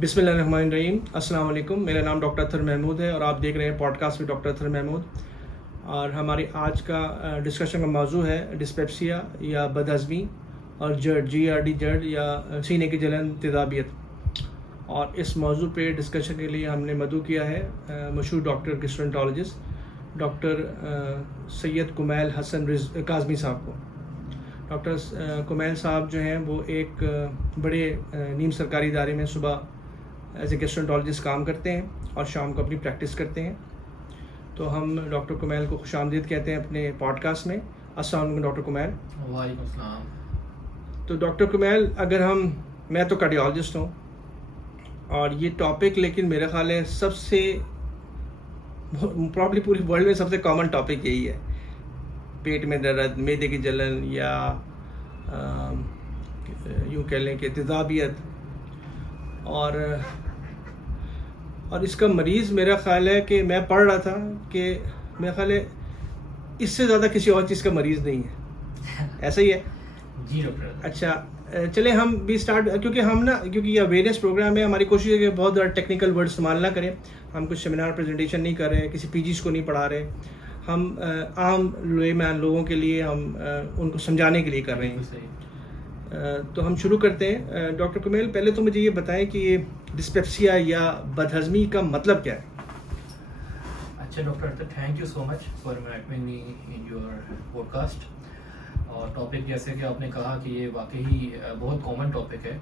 बिस्मिल्लाहिर्रहमानिर्रहीम। अस्सलाम वालेकुम। मेरा नाम डॉक्टर अतहर महमूद है और आप देख रहे हैं podcast with doctor Athar Mahmood. और हमारी आज का डिस्कशन का मौजू है डिस्पेप्सिया या बदहज़मी और जड़ GERD जड़ या सीने की जलन तेज़ाबियत। और इस मौजू पे डिस्कशन के लिए हमने मदऊ किया है मशहूर doctor gastroenterologist doctor Syed Kumail Hasan Kazmi साहब को। डॉक्टर कुमैल साहब जो हैं वो एक बड़े नीम सरकारी इदारे में सुबह एज ए गैस्ट्रोएंटरोलॉजिस्ट काम करते हैं और शाम को अपनी प्रैक्टिस करते हैं। तो हम डॉक्टर कुमैल को खुशामदीद कहते हैं अपने पॉडकास्ट में। अस्सलाम वालेकुम डॉक्टर कुमैल। वालेकुम अस्सलाम। तो डॉक्टर कुमैल, मैं तो कार्डियोलॉजिस्ट हूँ और ये टॉपिक लेकिन मेरा ख्याल है सबसे प्रॉब्ली पूरी वर्ल्ड में सबसे कॉमन टॉपिक यही है, पेट में दर्द, मैदे की जलन या यूँ कह लें कि तेज़ाबियत। और इसका मरीज़ मेरा ख़्याल है कि मैं पढ़ रहा था कि मेरा ख़्याल है इससे ज़्यादा किसी और चीज़ का मरीज़ नहीं है। ऐसा ही है जी डॉक्टर। अच्छा, चले हम भी स्टार्ट, क्योंकि ये अवेयरनेस प्रोग्राम है। हमारी कोशिश है कि बहुत ज़्यादा टेक्निकल वर्ड इस्तेमाल ना करें। हम कुछ सेमिनार प्रेजेंटेशन नहीं कर रहे, किसी पीजीज़ को नहीं पढ़ा रहे। हम आम लेमैन लोगों के लिए हम उनको समझाने के लिए कर रहे हैं। तो हम शुरू करते हैं। डॉक्टर कुमैल, पहले तो मुझे ये बताएं कि ये डिस्पेप्सिया या बदहज़मी का मतलब क्या है? अच्छा doctor, thank you so much for inviting me in your podcast. और टॉपिक जैसे कि आपने कहा कि ये वाकई बहुत कॉमन टॉपिक है।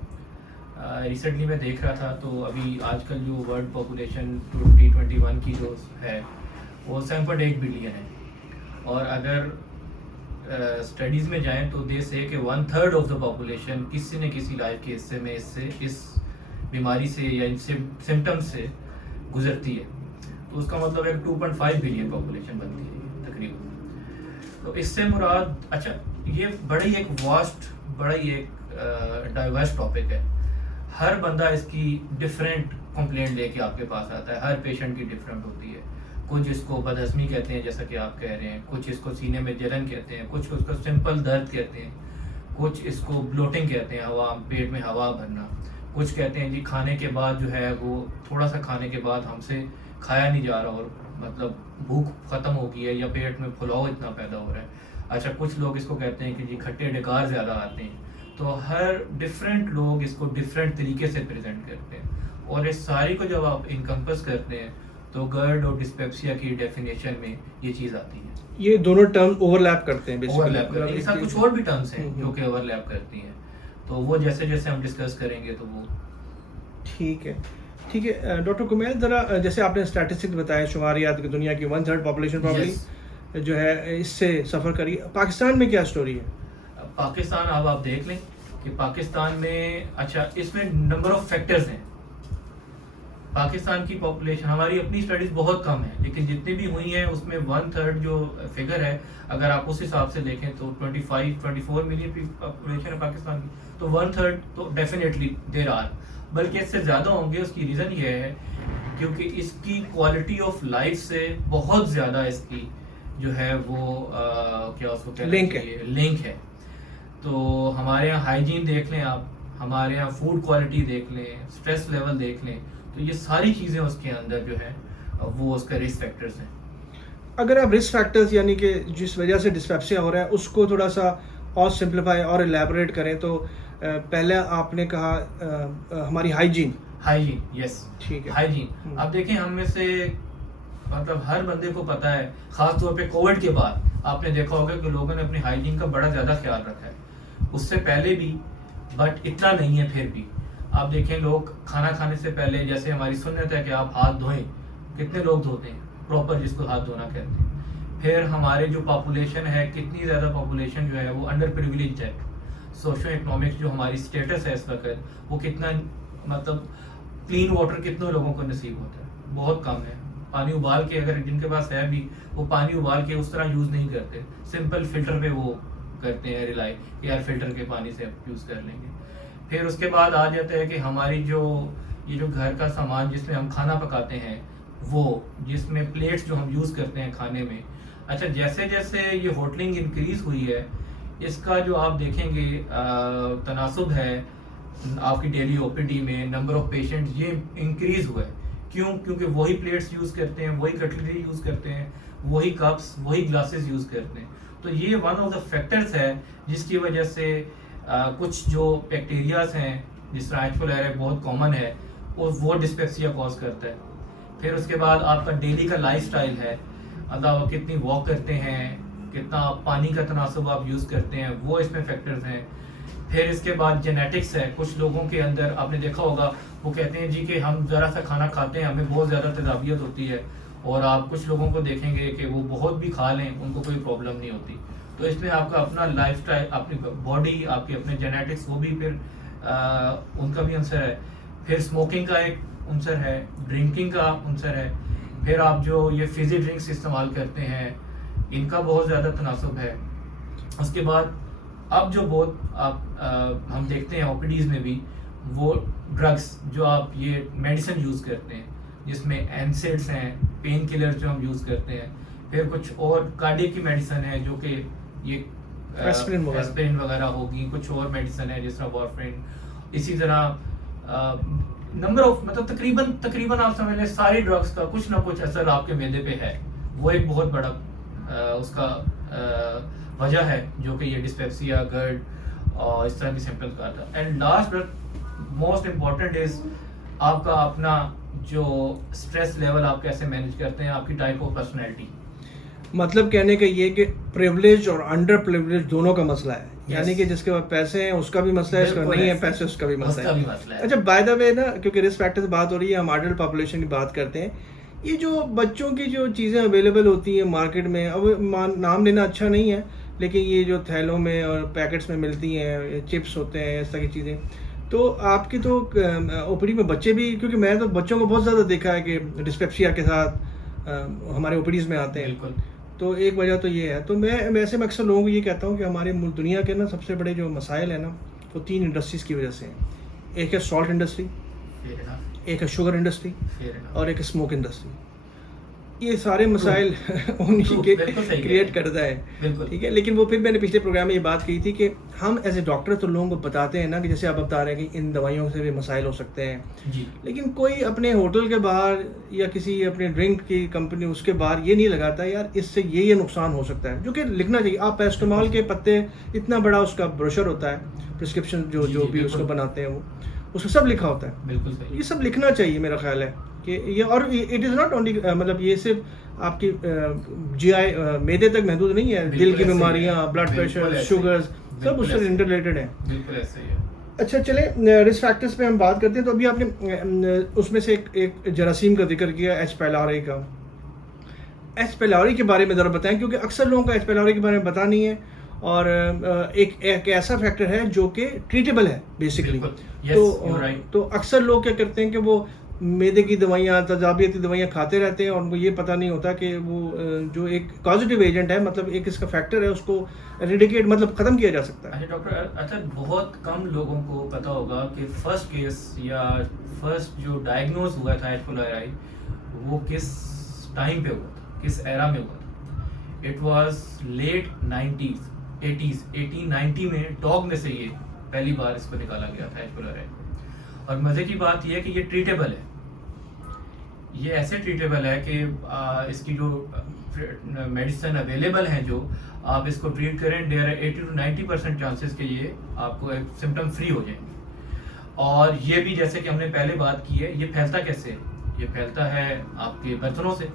रिसेंटली मैं देख रहा था तो अभी आजकल जो वर्ल्ड पॉपुलेशन 2021 की जो है वो 7.8 बिलियन है। और अगर स्टडीज़ में जाएं तो दे से कि 1/3 ऑफ द पॉपुलेशन किसी न किसी लाइफ के हिस्से में इस बीमारी से या इन सिम्टम्स से गुजरती है। तो उसका मतलब है 2.5 बिलियन पॉपुलेशन बनती है तकरीबन। तो इससे मुराद, अच्छा ये बड़ा ही एक वास्ट, बड़ा ही एक डाइवर्स टॉपिक है। हर बंदा इसकी डिफरेंट कंप्लेंट लेके आपके पास आता है। हर पेशेंट की डिफरेंट होती है। कुछ इसको बदहज़मी कहते हैं जैसा कि आप कह रहे हैं, कुछ इसको सीने में जलन कहते हैं, कुछ इसको सिंपल दर्द कहते हैं, कुछ इसको ब्लोटिंग कहते हैं, पेट में हवा भरना, कुछ कहते हैं जी खाने के बाद जो है वो थोड़ा सा खाने के बाद हमसे खाया नहीं जा रहा और मतलब भूख ख़त्म हो गई है या पेट में फुलाव इतना पैदा हो रहा है। अच्छा, कुछ लोग इसको कहते हैं कि जी खट्टे डकार ज़्यादा आते हैं। तो हर डिफरेंट लोग इसको डिफरेंट तरीके से प्रेजेंट करते हैं और इस सारी को जब आप इनकम्पस करते हैं तो GERD और डिस्पेप्सिया की डेफिनेशन में ये चीज़ आती है। ये दोनों टर्म ओवरलैप करते हैं ओवरलैप करती है। साथ कुछ और भी टर्म्स हैं जो कि ओवरलैप करती हैं, तो वो जैसे जैसे हम डिस्कस करेंगे तो वो ठीक है। डॉक्टर कुमैल, ज़रा जैसे आपने स्टैटिस्टिक्स बताए, शुमारियात की दुनिया की 1/3 पॉपुलेशन प्रॉब्ली जो है इससे सफ़र करी। पाकिस्तान में क्या स्टोरी है? पाकिस्तान अब आप देख लें कि पाकिस्तान में, अच्छा इसमें नंबर ऑफ फैक्टर्स हैं। पाकिस्तान की पॉपुलेशन, हमारी अपनी स्टडीज़ बहुत कम है लेकिन जितनी भी हुई हैं उसमें 1/3 जो फिगर है, अगर आप उस हिसाब से देखें तो 24 मिलियन पॉपुलेशन है पाकिस्तान की, तो 1/3 तो डेफिनेटली देर आर, बल्कि इससे ज़्यादा होंगे। उसकी रीज़न ये है क्योंकि इसकी क्वालिटी ऑफ लाइफ से बहुत ज़्यादा इसकी जो है वो क्या उसको कहते हैं, लिंक है। तो हमारे यहाँ हाइजीन देख लें आप, हमारे यहाँ फूड क्वालिटी देख लें, स्ट्रेस लेवल देख लें, तो ये सारी चीज़ें उसके अंदर जो है वो उसका रिस्क फैक्टर्स हैं। अगर आप रिस्क फैक्टर्स यानी कि जिस वजह से डिस्पेप्सिया हो रहा है उसको थोड़ा सा और सिंप्लीफाई और एलैबोरेट करें तो पहले आपने कहा हमारी हाइजीन, यस ठीक है, हाइजीन। अब देखें, हम में से मतलब हर बंदे को पता है, ख़ास तौर पे कोविड के बाद आपने देखा होगा कि लोगों ने अपनी हाइजीन का बड़ा ज़्यादा ख्याल रखा है। उससे पहले भी, बट इतना नहीं है फिर भी। आप देखें, लोग खाना खाने से पहले, जैसे हमारी सुन्नत है कि आप हाथ धोएं, कितने लोग धोते हैं प्रॉपर, जिसको हाथ धोना कहते हैं। फिर हमारे जो पॉपुलेशन है, कितनी ज़्यादा पॉपुलेशन जो है वो अंडर प्रिविलेज है। सोशो इकोनॉमिक्स जो हमारी स्टेटस है इस वक्त, वो कितना, मतलब क्लीन वाटर कितने लोगों को नसीब होता है, बहुत कम है। पानी उबाल के, अगर जिनके पास है भी, वो पानी उबाल के उस तरह यूज़ नहीं करते, सिंपल फिल्टर पे वो करते हैं रिलाई, यार फिल्टर के पानी से आप यूज़ कर लेंगे। फिर उसके बाद आ जाता है कि हमारी ये जो घर का सामान जिसमें हम खाना पकाते हैं, वो जिसमें प्लेट्स जो हम यूज़ करते हैं खाने में, अच्छा जैसे जैसे ये होटलिंग इंक्रीज़ हुई है, इसका जो आप देखेंगे तनासुब है आपकी डेली ओपीडी में नंबर ऑफ पेशेंट ये इंक्रीज हुआ है। क्यों? क्योंकि वही प्लेट्स यूज़ करते हैं, वही कटलरी यूज़ करते हैं, वही कप्स, वही ग्लासेस यूज़ करते हैं। तो ये वन ऑफ द फैक्टर्स है जिसकी वजह से कुछ जो बैक्टीरियाज हैं, जिस तरह H. pylori बहुत कॉमन है, और वो डिस्पेप्सिया कॉज करता है। फिर उसके बाद आपका डेली का लाइफस्टाइल है, मतलब आप कितनी वॉक करते हैं, कितना पानी का तनासुब आप यूज़ करते हैं, वो इसमें फैक्टर्स हैं। फिर इसके बाद जेनेटिक्स है। कुछ लोगों के अंदर आपने देखा होगा, वो कहते हैं जी कि हम ज़रा सा खाना खाते हैं हमें बहुत ज़्यादा तेज़ाबियत होती है, और आप कुछ लोगों को देखेंगे कि वो बहुत भी खा लें उनको कोई प्रॉब्लम नहीं होती। तो इसमें आपका अपना लाइफस्टाइल, अपनी बॉडी, आपके अपने जेनेटिक्स, वो भी फिर उनका भी आंसर है। फिर स्मोकिंग का एक आंसर है, ड्रिंकिंग का आंसर है। फिर आप जो ये फिजी ड्रिंक्स इस्तेमाल करते हैं, इनका बहुत ज़्यादा तनासुब है। उसके बाद अब जो बहुत हम देखते हैं ओपीडीज में भी, वो ड्रग्स जो आप ये मेडिसिन यूज़ करते हैं, जिसमें एनसेड्स हैं, पेन किलर जो हम यूज़ करते हैं, फिर कुछ और कार्डियक की मेडिसिन है जो कि ये एस्पिरिन वगैरह होगी, कुछ और मेडिसिन है जिस तरह वारफेरिन। इसी तरह नंबर ऑफ, मतलब तकरीबन आप समझ लें सारी ड्रग्स का कुछ ना कुछ असर आपके मैदे पे है। वो एक बहुत बड़ा उसका वजह है जो कि ये डिस्पेप्सिया, GERD और इस तरह की सिम्टम्स का आता है। And last but most important is आपका अपना जो स्ट्रेस लेवल आप कैसे मैनेज करते हैं, आपकी टाइप ऑफ पर्सनैलिटी। मतलब कहने का ये कि प्रिविलेज और अंडर प्रिविलेज दोनों का मसला है। यानी कि जिसके पास पैसे हैं उसका भी मसला है, जिसका नहीं है पैसे उसका भी मसला है। अच्छा, बाय द वे ना, क्योंकि रिस्क फैक्टर से बात हो रही है, हम अडल्ट पॉपुलेशन की बात करते हैं। ये जो बच्चों की जो चीज़ें अवेलेबल होती हैं मार्केट में, अब नाम लेना अच्छा नहीं है, लेकिन ये जो थैलों में और पैकेट्स में मिलती हैं, चिप्स होते हैं, इस तरह की चीज़ें, तो आपकी तो ओपीडी में बच्चे भी, क्योंकि मैं तो बच्चों को बहुत ज़्यादा देखा है कि डिस्पेप्सिया के साथ हमारे ओपीडीज़ में आते हैं। बिल्कुल। तो एक वजह तो ये है। तो मैं वैसे मैं अक्सर लोगों को ये कहता हूँ कि हमारे दुनिया के ना सबसे बड़े जो मसाइल हैं ना, वो 3 इंडस्ट्रीज़ की वजह से हैं। एक है सॉल्ट इंडस्ट्री, एक है शुगर इंडस्ट्री, और एक है स्मोक इंडस्ट्री। ये सारे मसाइल उन्हीं के क्रिएट करता है, ठीक है। लेकिन वो फिर मैंने पिछले प्रोग्राम में ये बात की थी कि हम एज ए डॉक्टर तो लोगों को बताते हैं ना कि जैसे आप बता रहे हैं कि इन दवाइयों से भी मसाइल हो सकते हैं जी। लेकिन कोई अपने होटल के बाहर या किसी अपने ड्रिंक की कंपनी उसके बाहर ये नहीं लगाता यार इससे ये नुकसान हो सकता है, जो कि लिखना चाहिए। आप पैरास्टामोल के पत्ते, इतना बड़ा उसका ब्रोशर होता है, प्रिस्क्रिप्शन जो भी उसको बनाते हैं वो उसमें सब लिखा होता है। बिल्कुल सही। ये सब लिखना चाहिए मेरा ख्याल है कि ये, और इट इज़ नॉट ओनली, मतलब ये सिर्फ आपकी जीआई मैदे तक महदूद नहीं है, दिल की बीमारियां, ब्लड प्रेशर, शुगर्स, सब उससे रिलेटेड है। बिल्कुल ऐसे ही है। अच्छा, चले रिस्क फैक्टर्स पे हम बात करते हैं। तो अभी आपने उसमें से एक जरासीम का जिक्र किया, H. pylori का। H. pylori के बारे में ज़रा बताएं, क्योंकि अक्सर लोगों को H. pylori के बारे में पता नहीं है, और एक ऐसा फैक्टर है जो कि ट्रीटेबल है बेसिकली। तो अक्सर लोग क्या करते हैं कि वो मैदे की दवाइयाँ, तजाबियती दवाइयाँ खाते रहते हैं और उनको ये पता नहीं होता कि वो जो एक पॉजिटिव एजेंट है, मतलब एक इसका फैक्टर है, उसको रेडिकेट, मतलब ख़त्म किया जा सकता है। अच्छा डॉक्टर, अच्छा बहुत कम लोगों को पता होगा कि फर्स्ट केस या फर्स्ट जो डायग्नोज हुआ था H. pylori वो किस टाइम पे हुआ था, किस एरा में हुआ था। इट वाज लेट 80s 1890 में डॉग में से ये पहली बार इसको निकाला गया था H. pylori। और मज़े की बात यह है कि ये ट्रीटेबल है। ये ऐसे ट्रीटेबल है कि इसकी जो मेडिसिन अवेलेबल हैं, जो आप इसको ट्रीट करें, देयर 80 to 90% चांसेस के ये आपको एक सिम्टम फ्री हो जाएंगे। और ये भी जैसे कि हमने पहले बात की है, ये फैलता कैसे है? ये फैलता है आपके बर्तनों से,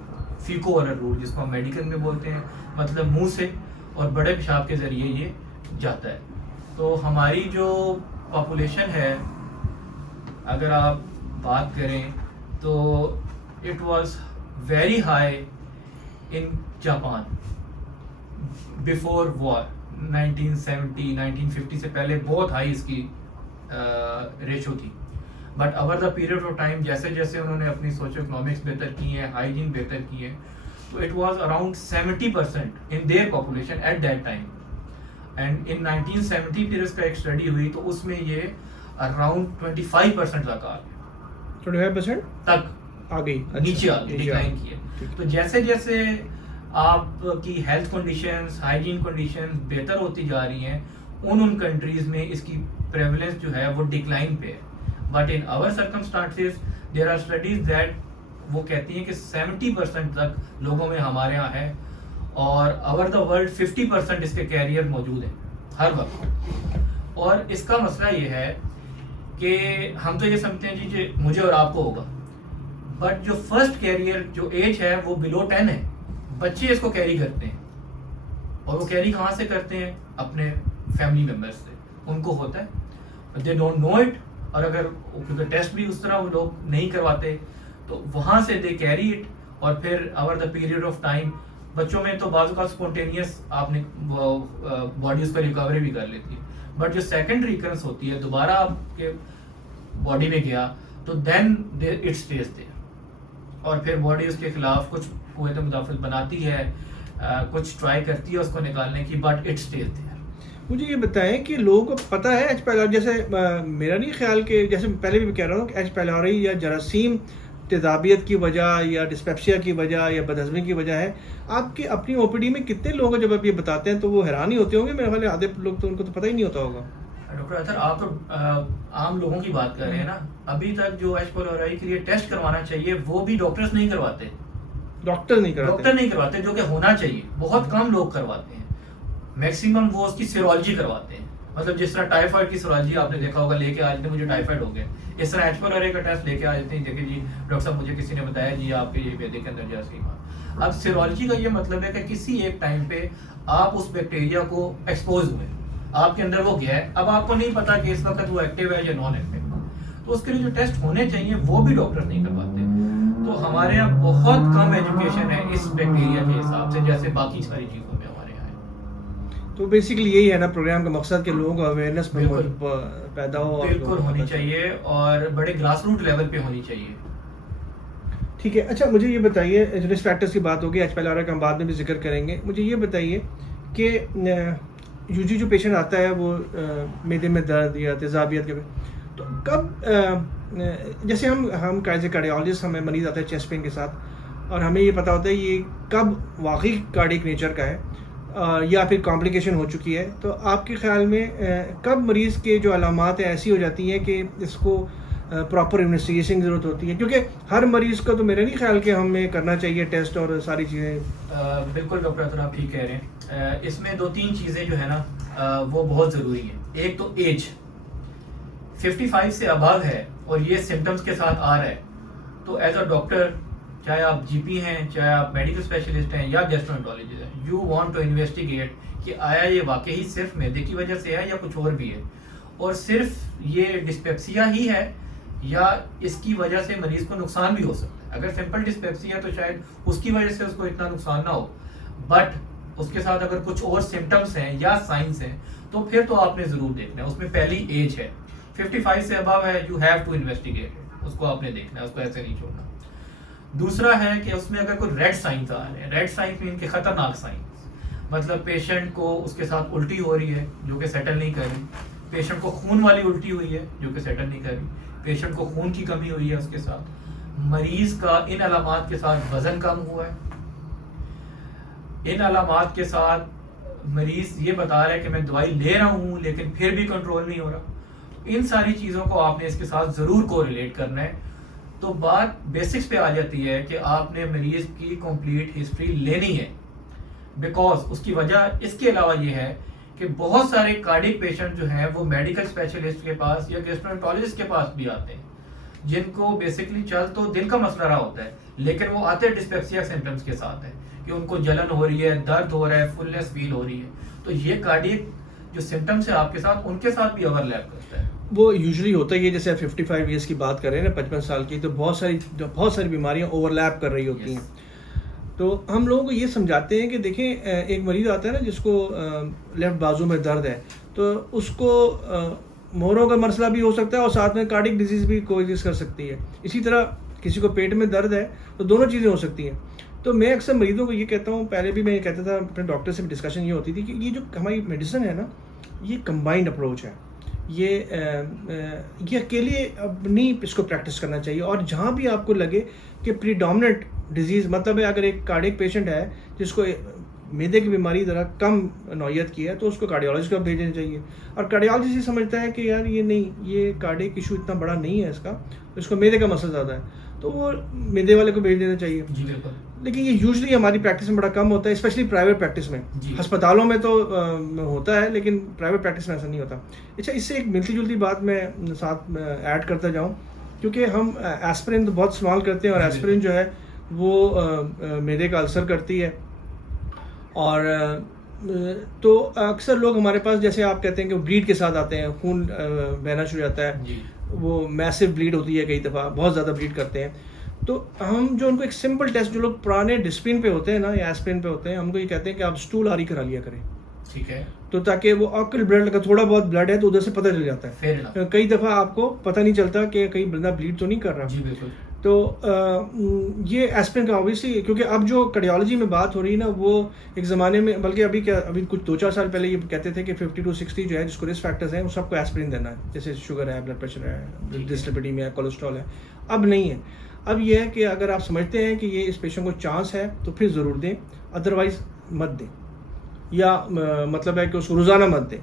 फीको ओरल रूट जिसको हम मेडिकल में बोलते हैं, मतलब मुंह से और बड़े पेशाब के ज़रिए ये जाता है। तो हमारी जो पॉपुलेशन है, अगर आप बात करें तो it was very high in Japan before war. 1970 1950 से पहले बहुत हाई इसकी रेशो थी। But over the period of time, जैसे जैसे उन्होंने अपनी सोशो इकोनॉमिक्स बेहतर की हैं, हाइजीन बेहतर की है, तो it was around 70% in their population at that time. And in 1970 फिर इसका एक स्टडी हुई तो उसमें ये अराउंड 25% तक आ गया, 25% तक आ गई, नीचे आ गई, डिक्लाइन की है। तो जैसे जैसे आपकी हेल्थ कंडीशंस, हाइजीन कंडीशंस बेहतर होती जा रही हैं, उन कंट्रीज में इसकी प्रेवलेंस जो है वो डिक्लाइन पे है। But in our circumstances there are studies that वो कहती हैं कि 70% तक लोगों में हमारे यहाँ है, और ओवर द वर्ल्ड 50% इसके कैरियर मौजूद हैं हर वक्त। और इसका मसला ये है कि हम तो ये समझते हैं जी कि मुझे और आपको होगा, बट जो फर्स्ट कैरियर जो एज है वो बिलो 10 है। बच्चे इसको कैरी करते हैं, और वो कैरी कहाँ से करते हैं? अपने फैमिली मेम्बर्स से, उनको होता है, दे डोंट नो इट। और अगर क्योंकि टेस्ट भी उस तरह वो लोग नहीं करवाते, तो वहाँ से दे कैरी इट, और फिर over the period of time बच्चों में तो बाजू का स्पॉन्टेनियस आपने बॉडी उसका रिकवरी भी कर लेती है, बट जो सेकेंड रिकरेंस होती है, दोबारा आपके बॉडी में गया, तो देन इट स्टेज देयर, और फिर बॉडी उसके खिलाफ कुछ कुव्वत मुदाफ़त बनाती है, कुछ ट्राई करती है उसको निकालने की, बट इट स्टेज देयर। मुझे ये बताएं कि लोगों को पता है एच पायलोरी, जैसे मेरा नहीं ख्याल कि जैसे पहले भी कह रहा हूँ कि एच पायलोरी या जरासीम तेजाबियत की वजह या डिस्पेप्सिया की वजह या बदहज़मी की वजह है। आपके अपनी ओपीडी में कितने लोग जब आप ये बताते हैं तो वो हैरान ही होते होंगे? मेरे ख्याल आधे लोग तो उनको तो पता ही नहीं होता होगा। डॉक्टर अतर, आप तो आम लोगों की बात कर रहे हैं ना। अभी तक जो एच पायलोरी के लिए टेस्ट करवाना चाहिए वो भी डॉक्टर्स नहीं करवाते, डॉक्टर नहीं करवाते, जो कि होना चाहिए। बहुत कम लोग करवाते हैं, मैक्सिमम वो उसकी सीरोलॉजी करवाते हैं। मतलब जिस तरह टाइफाइड की सीरोलॉजी आपने देखा होगा, लेके आ जाते हैं मुझे टाइफाइड हो गया, इस तरह एच पायलोरी का टेस्ट लेके आ जाते हैं, देखिए जी डॉक्टर साहब मुझे किसी ने बताया जी आपके ये वेदे के अंदर जरासीम है। अब सीरोलॉजी का ये मतलब है कि किसी एक टाइम पे आप उस बैक्टीरिया को एक्सपोज हुए, आपके अंदर वो गया है, अब आपको नहीं पता कि इस वक्त वो एक्टिव है या नॉन एक्टिव, तो उसके लिए जो टेस्ट होने चाहिए वो भी डॉक्टर नहीं करवाते। तो हमारे यहाँ बहुत कम एजुकेशन है इस बैक्टीरिया के हिसाब से, जैसे बाकी सारी चीज़ों में हमारे यहाँ है। तो बेसिकली यही है ना प्रोग्राम का मकसद, कि लोगों को अवेयरनेस पैदा हो। बिल्कुल होनी चाहिए, और बड़े ग्रास रूट लेवल पे होनी चाहिए। ठीक है। अच्छा, मुझे ये बताइए, रिस्क फैक्टर्स की बात होगी, एच पायलोरी का हम बाद में भी जिक्र करेंगे। मुझे ये बताइए कि यूजुअली जो पेशेंट आता है वो मैदे में दर्द या तेजाबियत के, तो कब जैसे हम एज ए कार्डियोलॉजिस्ट हमें मरीज़ आता है चेस्ट पेन के साथ, और हमें ये पता होता है ये कब वाकई कार्डियक नेचर का है या फिर कॉम्प्लिकेशन हो चुकी है, तो आपके ख्याल में कब मरीज़ के जो अलामात है ऐसी हो जाती हैं कि इसको प्रॉपर इन्वेस्टिगेशन की ज़रूरत होती है? क्योंकि हर मरीज़ का तो मेरा नहीं ख्याल कि हमें करना चाहिए टेस्ट और सारी चीज़ें। बिल्कुल डॉक्टर, तो आप ठीक कह रहे हैं। इसमें दो तीन चीज़ें जो है ना वो बहुत ज़रूरी हैं। एक तो एज 55 से अबव है और ये सिम्टम्स के साथ आ रहा है, तो एज अ डॉक्टर, चाहे आप जीपी हैं, चाहे आप मेडिकल स्पेशलिस्ट हैं या गैस्ट्रोएंटरोलॉजिस्ट हैं, यू वांट टू इन्वेस्टिगेट कि आया ये वाकई सिर्फ मैदे की वजह से है या कुछ और भी है, और सिर्फ ये डिस्पेप्सिया ही है या इसकी वजह से मरीज को नुकसान भी हो सकता है। अगर सिंपल डिस्पेप्सिया तो शायद उसकी वजह से उसको इतना नुकसान ना हो, बट उसके साथ अगर कुछ और सिम्टम्स हैं या साइंस हैं तो फिर तो आपने ज़रूर देखना है। उसमें पहली एज है 55 से अबव है, यू हैव टू इन्वेस्टिगेट, उसको आपने देखना है, उसको ऐसे नहीं छोड़ना। दूसरा है कि उसमें अगर कोई रेड साइंस आ रहे हैं, रेड साइंस मीन के खतरनाक साइंस, मतलब पेशेंट को उसके साथ उल्टी हो रही है जो कि सेटल नहीं कर रही, पेशेंट को खून वाली उल्टी हुई है जो कि सेटल नहीं कर रही, पेशेंट को खून की कमी हुई है उसके साथ, मरीज का इन अलामात के साथ वजन कम हुआ है, इन अलामात के साथ मरीज ये बता रहा है कि मैं दवाई ले रहा हूँ लेकिन फिर भी कंट्रोल नहीं हो रहा, इन सारी चीज़ों को आपने इसके साथ ज़रूर कोरिलेट करना है। तो बात बेसिक्स पे आ जाती है कि आपने मरीज की कंप्लीट हिस्ट्री लेनी है, बिकॉज उसकी वजह इसके अलावा ये है कि बहुत सारे कार्डियक पेशेंट जो हैं वो मेडिकल स्पेशलिस्ट के पास या गैस्ट्रोएंटरोलॉजिस्ट के पास भी आते हैं, जिनको बेसिकली चल तो दिल का मसला रहा होता है, लेकिन वो आते हैं डिस्पेप्सिया सिम्टम्स के साथ है कि उनको जलन हो रही है, दर्द हो रहा है, फुलनेस फील हो रही है। तो ये कार्डियक जो सिम्टम्स है आपके साथ, उनके साथ भी ओवरलैप करता है। वो यूजुअली होता ही है, जैसे 55 ईयर्स की बात कर रहे हैं ना, 55 साल की, तो बहुत सारी बीमारियां ओवरलैप कर रही होती हैं। तो हम लोगों को ये समझाते हैं कि देखें, एक मरीज़ आता है ना जिसको लेफ़्ट बाजू में दर्द है, तो उसको मोरों का मसला भी हो सकता है और साथ में कार्डियक डिजीज़ भी कोएग्जिस्ट कर सकती है। इसी तरह किसी को पेट में दर्द है तो दोनों चीज़ें हो सकती हैं। तो मैं अक्सर मरीज़ों को ये कहता हूँ, पहले भी मैं कहता था, अपने डॉक्टर से भी डिस्कशन ये होती थी कि ये जो हमारी मेडिसिन है ना, ये कंबाइंड अप्रोच है, ये अकेले नहीं इसको प्रैक्टिस करना चाहिए। और जहाँ भी आपको लगे कि प्रीडोमिनेंट डिजीज़, मतलब है अगर एक कार्डियक पेशेंट है जिसको मैदे की बीमारी ज़रा कम नौयत की है तो उसको कार्डियोलॉजिस्ट को भेजना चाहिए। और कार्डियोलॉजिस्ट ये समझता है कि यार ये नहीं, ये कार्डियक इशू इतना बड़ा नहीं है इसको मैदे का मसला ज़्यादा है, तो वो मैदे वाले को भेज देना चाहिए। जी बिल्कुल। लेकिन ये यूजली हमारी प्रैक्टिस में बड़ा कम होता है, स्पेशली प्राइवेट प्रैक्टिस में। जी। अस्पतालों में तो होता है, लेकिन प्राइवेट प्रैक्टिस में ऐसा नहीं होता। अच्छा, इससे एक मिलती जुलती बात मैं साथ में ऐड करता जाऊँ, क्योंकि हम एस्पिरिन तो बहुत इस्तेमाल करते हैं, और जी, एस्पिरिन जो है वो मैदे का अल्सर करती है। और तो अक्सर लोग हमारे पास, जैसे आप कहते हैं कि ब्लीड के साथ आते हैं, खून बहना शुरू हो जाता है, जी। वो मैसिव ब्लीड होती है, कई दफ़ा बहुत ज़्यादा ब्लीड करते हैं। तो हम जो उनको एक सिंपल टेस्ट, जो लोग पुराने डिस्प्लिन पे होते हैं ना या एस्पिरिन पे होते हैं, हमको ये कहते हैं कि आप स्टूल आरी करा लिया करें, ठीक है। तो ताकि वो आपके ब्लड का थोड़ा बहुत ब्लड है तो उधर से पता चल जाता है। Fair enough. कई दफ़ा आपको पता नहीं चलता कि कहीं बंदा ब्लीड तो नहीं कर रहा। जी बिल्कुल। तो ये एस्पिरिन का ऑब्वियसली, क्योंकि अब जो कार्डियोलॉजी में बात हो रही है ना, वो एक ज़माने में, बल्कि अभी कुछ 2-4 साल पहले ये कहते थे कि 50 to 60 जो है, जिसको रिस्क फैक्टर्स हैं, वो सबको एस्पिरिन देना है, जैसे शुगर है, ब्लड प्रेशर है, डिस्लिपिडीमिया है, कोलेस्ट्रॉल है। अब नहीं है। अब ये है कि अगर आप समझते हैं कि ये इस पेशेंट को चांस है तो फिर ज़रूर दें, अदरवाइज़ मत दें, या मतलब है कि उसको रोज़ाना मत दें।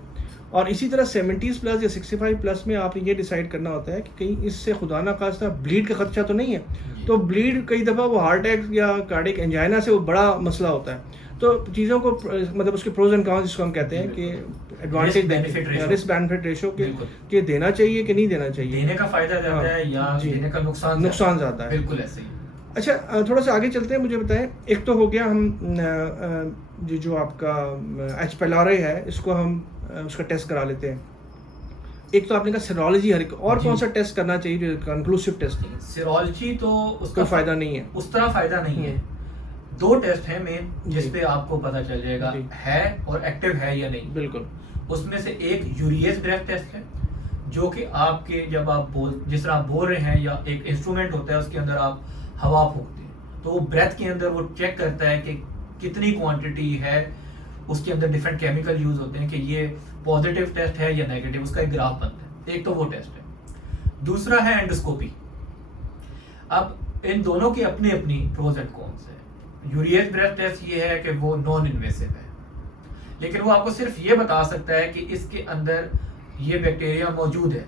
और इसी तरह 70s प्लस या 65 प्लस में आपने ये डिसाइड करना होता है कि कहीं इससे खुदा ना खास्ता ब्लीड का खर्चा तो नहीं है। तो ब्लीड कई दफ़ा वो हार्ट अटैक या कार्डियक एंजाइना से वो बड़ा मसला होता है। तो चीज़ों को मतलब उसके प्रोज एंड कॉन्स, जिसको हम कहते हैं कि एडवांटेज, रिस्क बेनिफिट रेशो के देना चाहिए कि नहीं देना चाहिए, देने का फायदा ज़्यादा है या देने का नुकसान ज़्यादा है। बिल्कुल ऐसे ही। अच्छा, थोड़ा सा आगे चलते हैं, मुझे बताएं, एक तो हो गया हम जो आपका एच पेलारे है, इसको हम उसका टेस्ट करा लेते हैं। एक तो आपने कहा सीरोलॉजी, हर एक और कौन सा टेस्ट करना चाहिए जो कंक्लूसिव टेस्ट है? सीरोलॉजी तो उसका कोई फायदा नहीं है, उस तरह फायदा नहीं है। 2 टेस्ट हैं मेन, जिस पे आपको पता चल जाएगा है और एक्टिव है या नहीं। बिल्कुल। उसमें से एक यूरियस ब्रेथ टेस्ट है, जो कि आपके जब आप जिस तरह आप बोल रहे हैं, या एक इंस्ट्रूमेंट होता है उसके अंदर आप हवा फूंकते हैं, तो वो ब्रेथ के अंदर वो चेक करता है कि कितनी क्वांटिटी है, उसके अंदर डिफरेंट केमिकल यूज होते हैं कि ये पॉजिटिव टेस्ट है या नेगेटिव, उसका एक ग्राफ बनता है। एक तो वो टेस्ट है। दूसरा है एंडोस्कोपी। अब इन दोनों की अपनी अपनी प्रोज एंड कॉन्स है। यूरियस ब्रेथ टेस्ट ये है कि वो नॉन इन्वेसिव है, लेकिन वो आपको सिर्फ ये बता सकता है कि इसके अंदर ये बैक्टीरिया मौजूद है,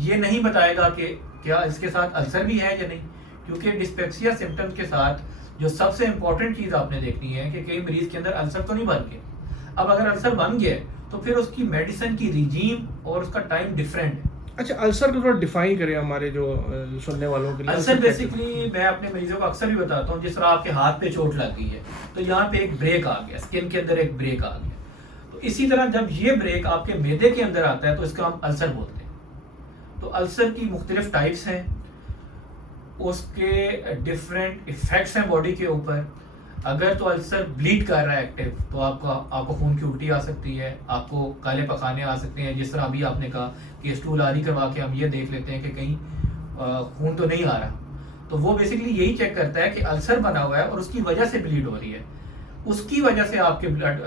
ये नहीं बताएगा कि क्या इसके साथ अल्सर भी है या नहीं। क्योंकि डिस्पेप्सिया सिम्टम्स के साथ जो सबसे इंपॉर्टेंट चीज़ आपने देखनी है कि कई मरीज के अंदर अल्सर तो नहीं बन गया। अब अगर अल्सर बन गया तो फिर उसकी मेडिसिन की रिजीम और उसका टाइम डिफरेंट है। अच्छा, अल्सर को थोड़ा डिफाइन करें हमारे जो सुनने वालों के लिए। अल्सर बेसिकली मैं अपने मरीजों को अक्सर भी बताता हूँ, जिस तरह आपके हाथ पे चोट लग गई है तो यहाँ पे एक ब्रेक आ गया, स्किन के अंदर एक ब्रेक आ गया, तो इसी तरह जब ये ब्रेक आपके मैदे के अंदर आता है तो इसका हम अल्सर बोलते हैं। तो अल्सर की मुख्तलिफ टाइप्स हैं, उसके डिफरेंट इफेक्ट्स हैं बॉडी के ऊपर। अगर तो अल्सर ब्लीड कर रहा है एक्टिव, तो आपको खून की उल्टी आ सकती है, आपको काले पखाने आ सकते हैं, जिस तरह अभी आपने कहा कि स्टूल आरी करवा के हम ये देख लेते हैं कि कहीं खून तो नहीं आ रहा। तो वो बेसिकली यही चेक करता है कि अल्सर बना हुआ है और उसकी वजह से ब्लीड हो रही है, उसकी वजह से आपके ब्लड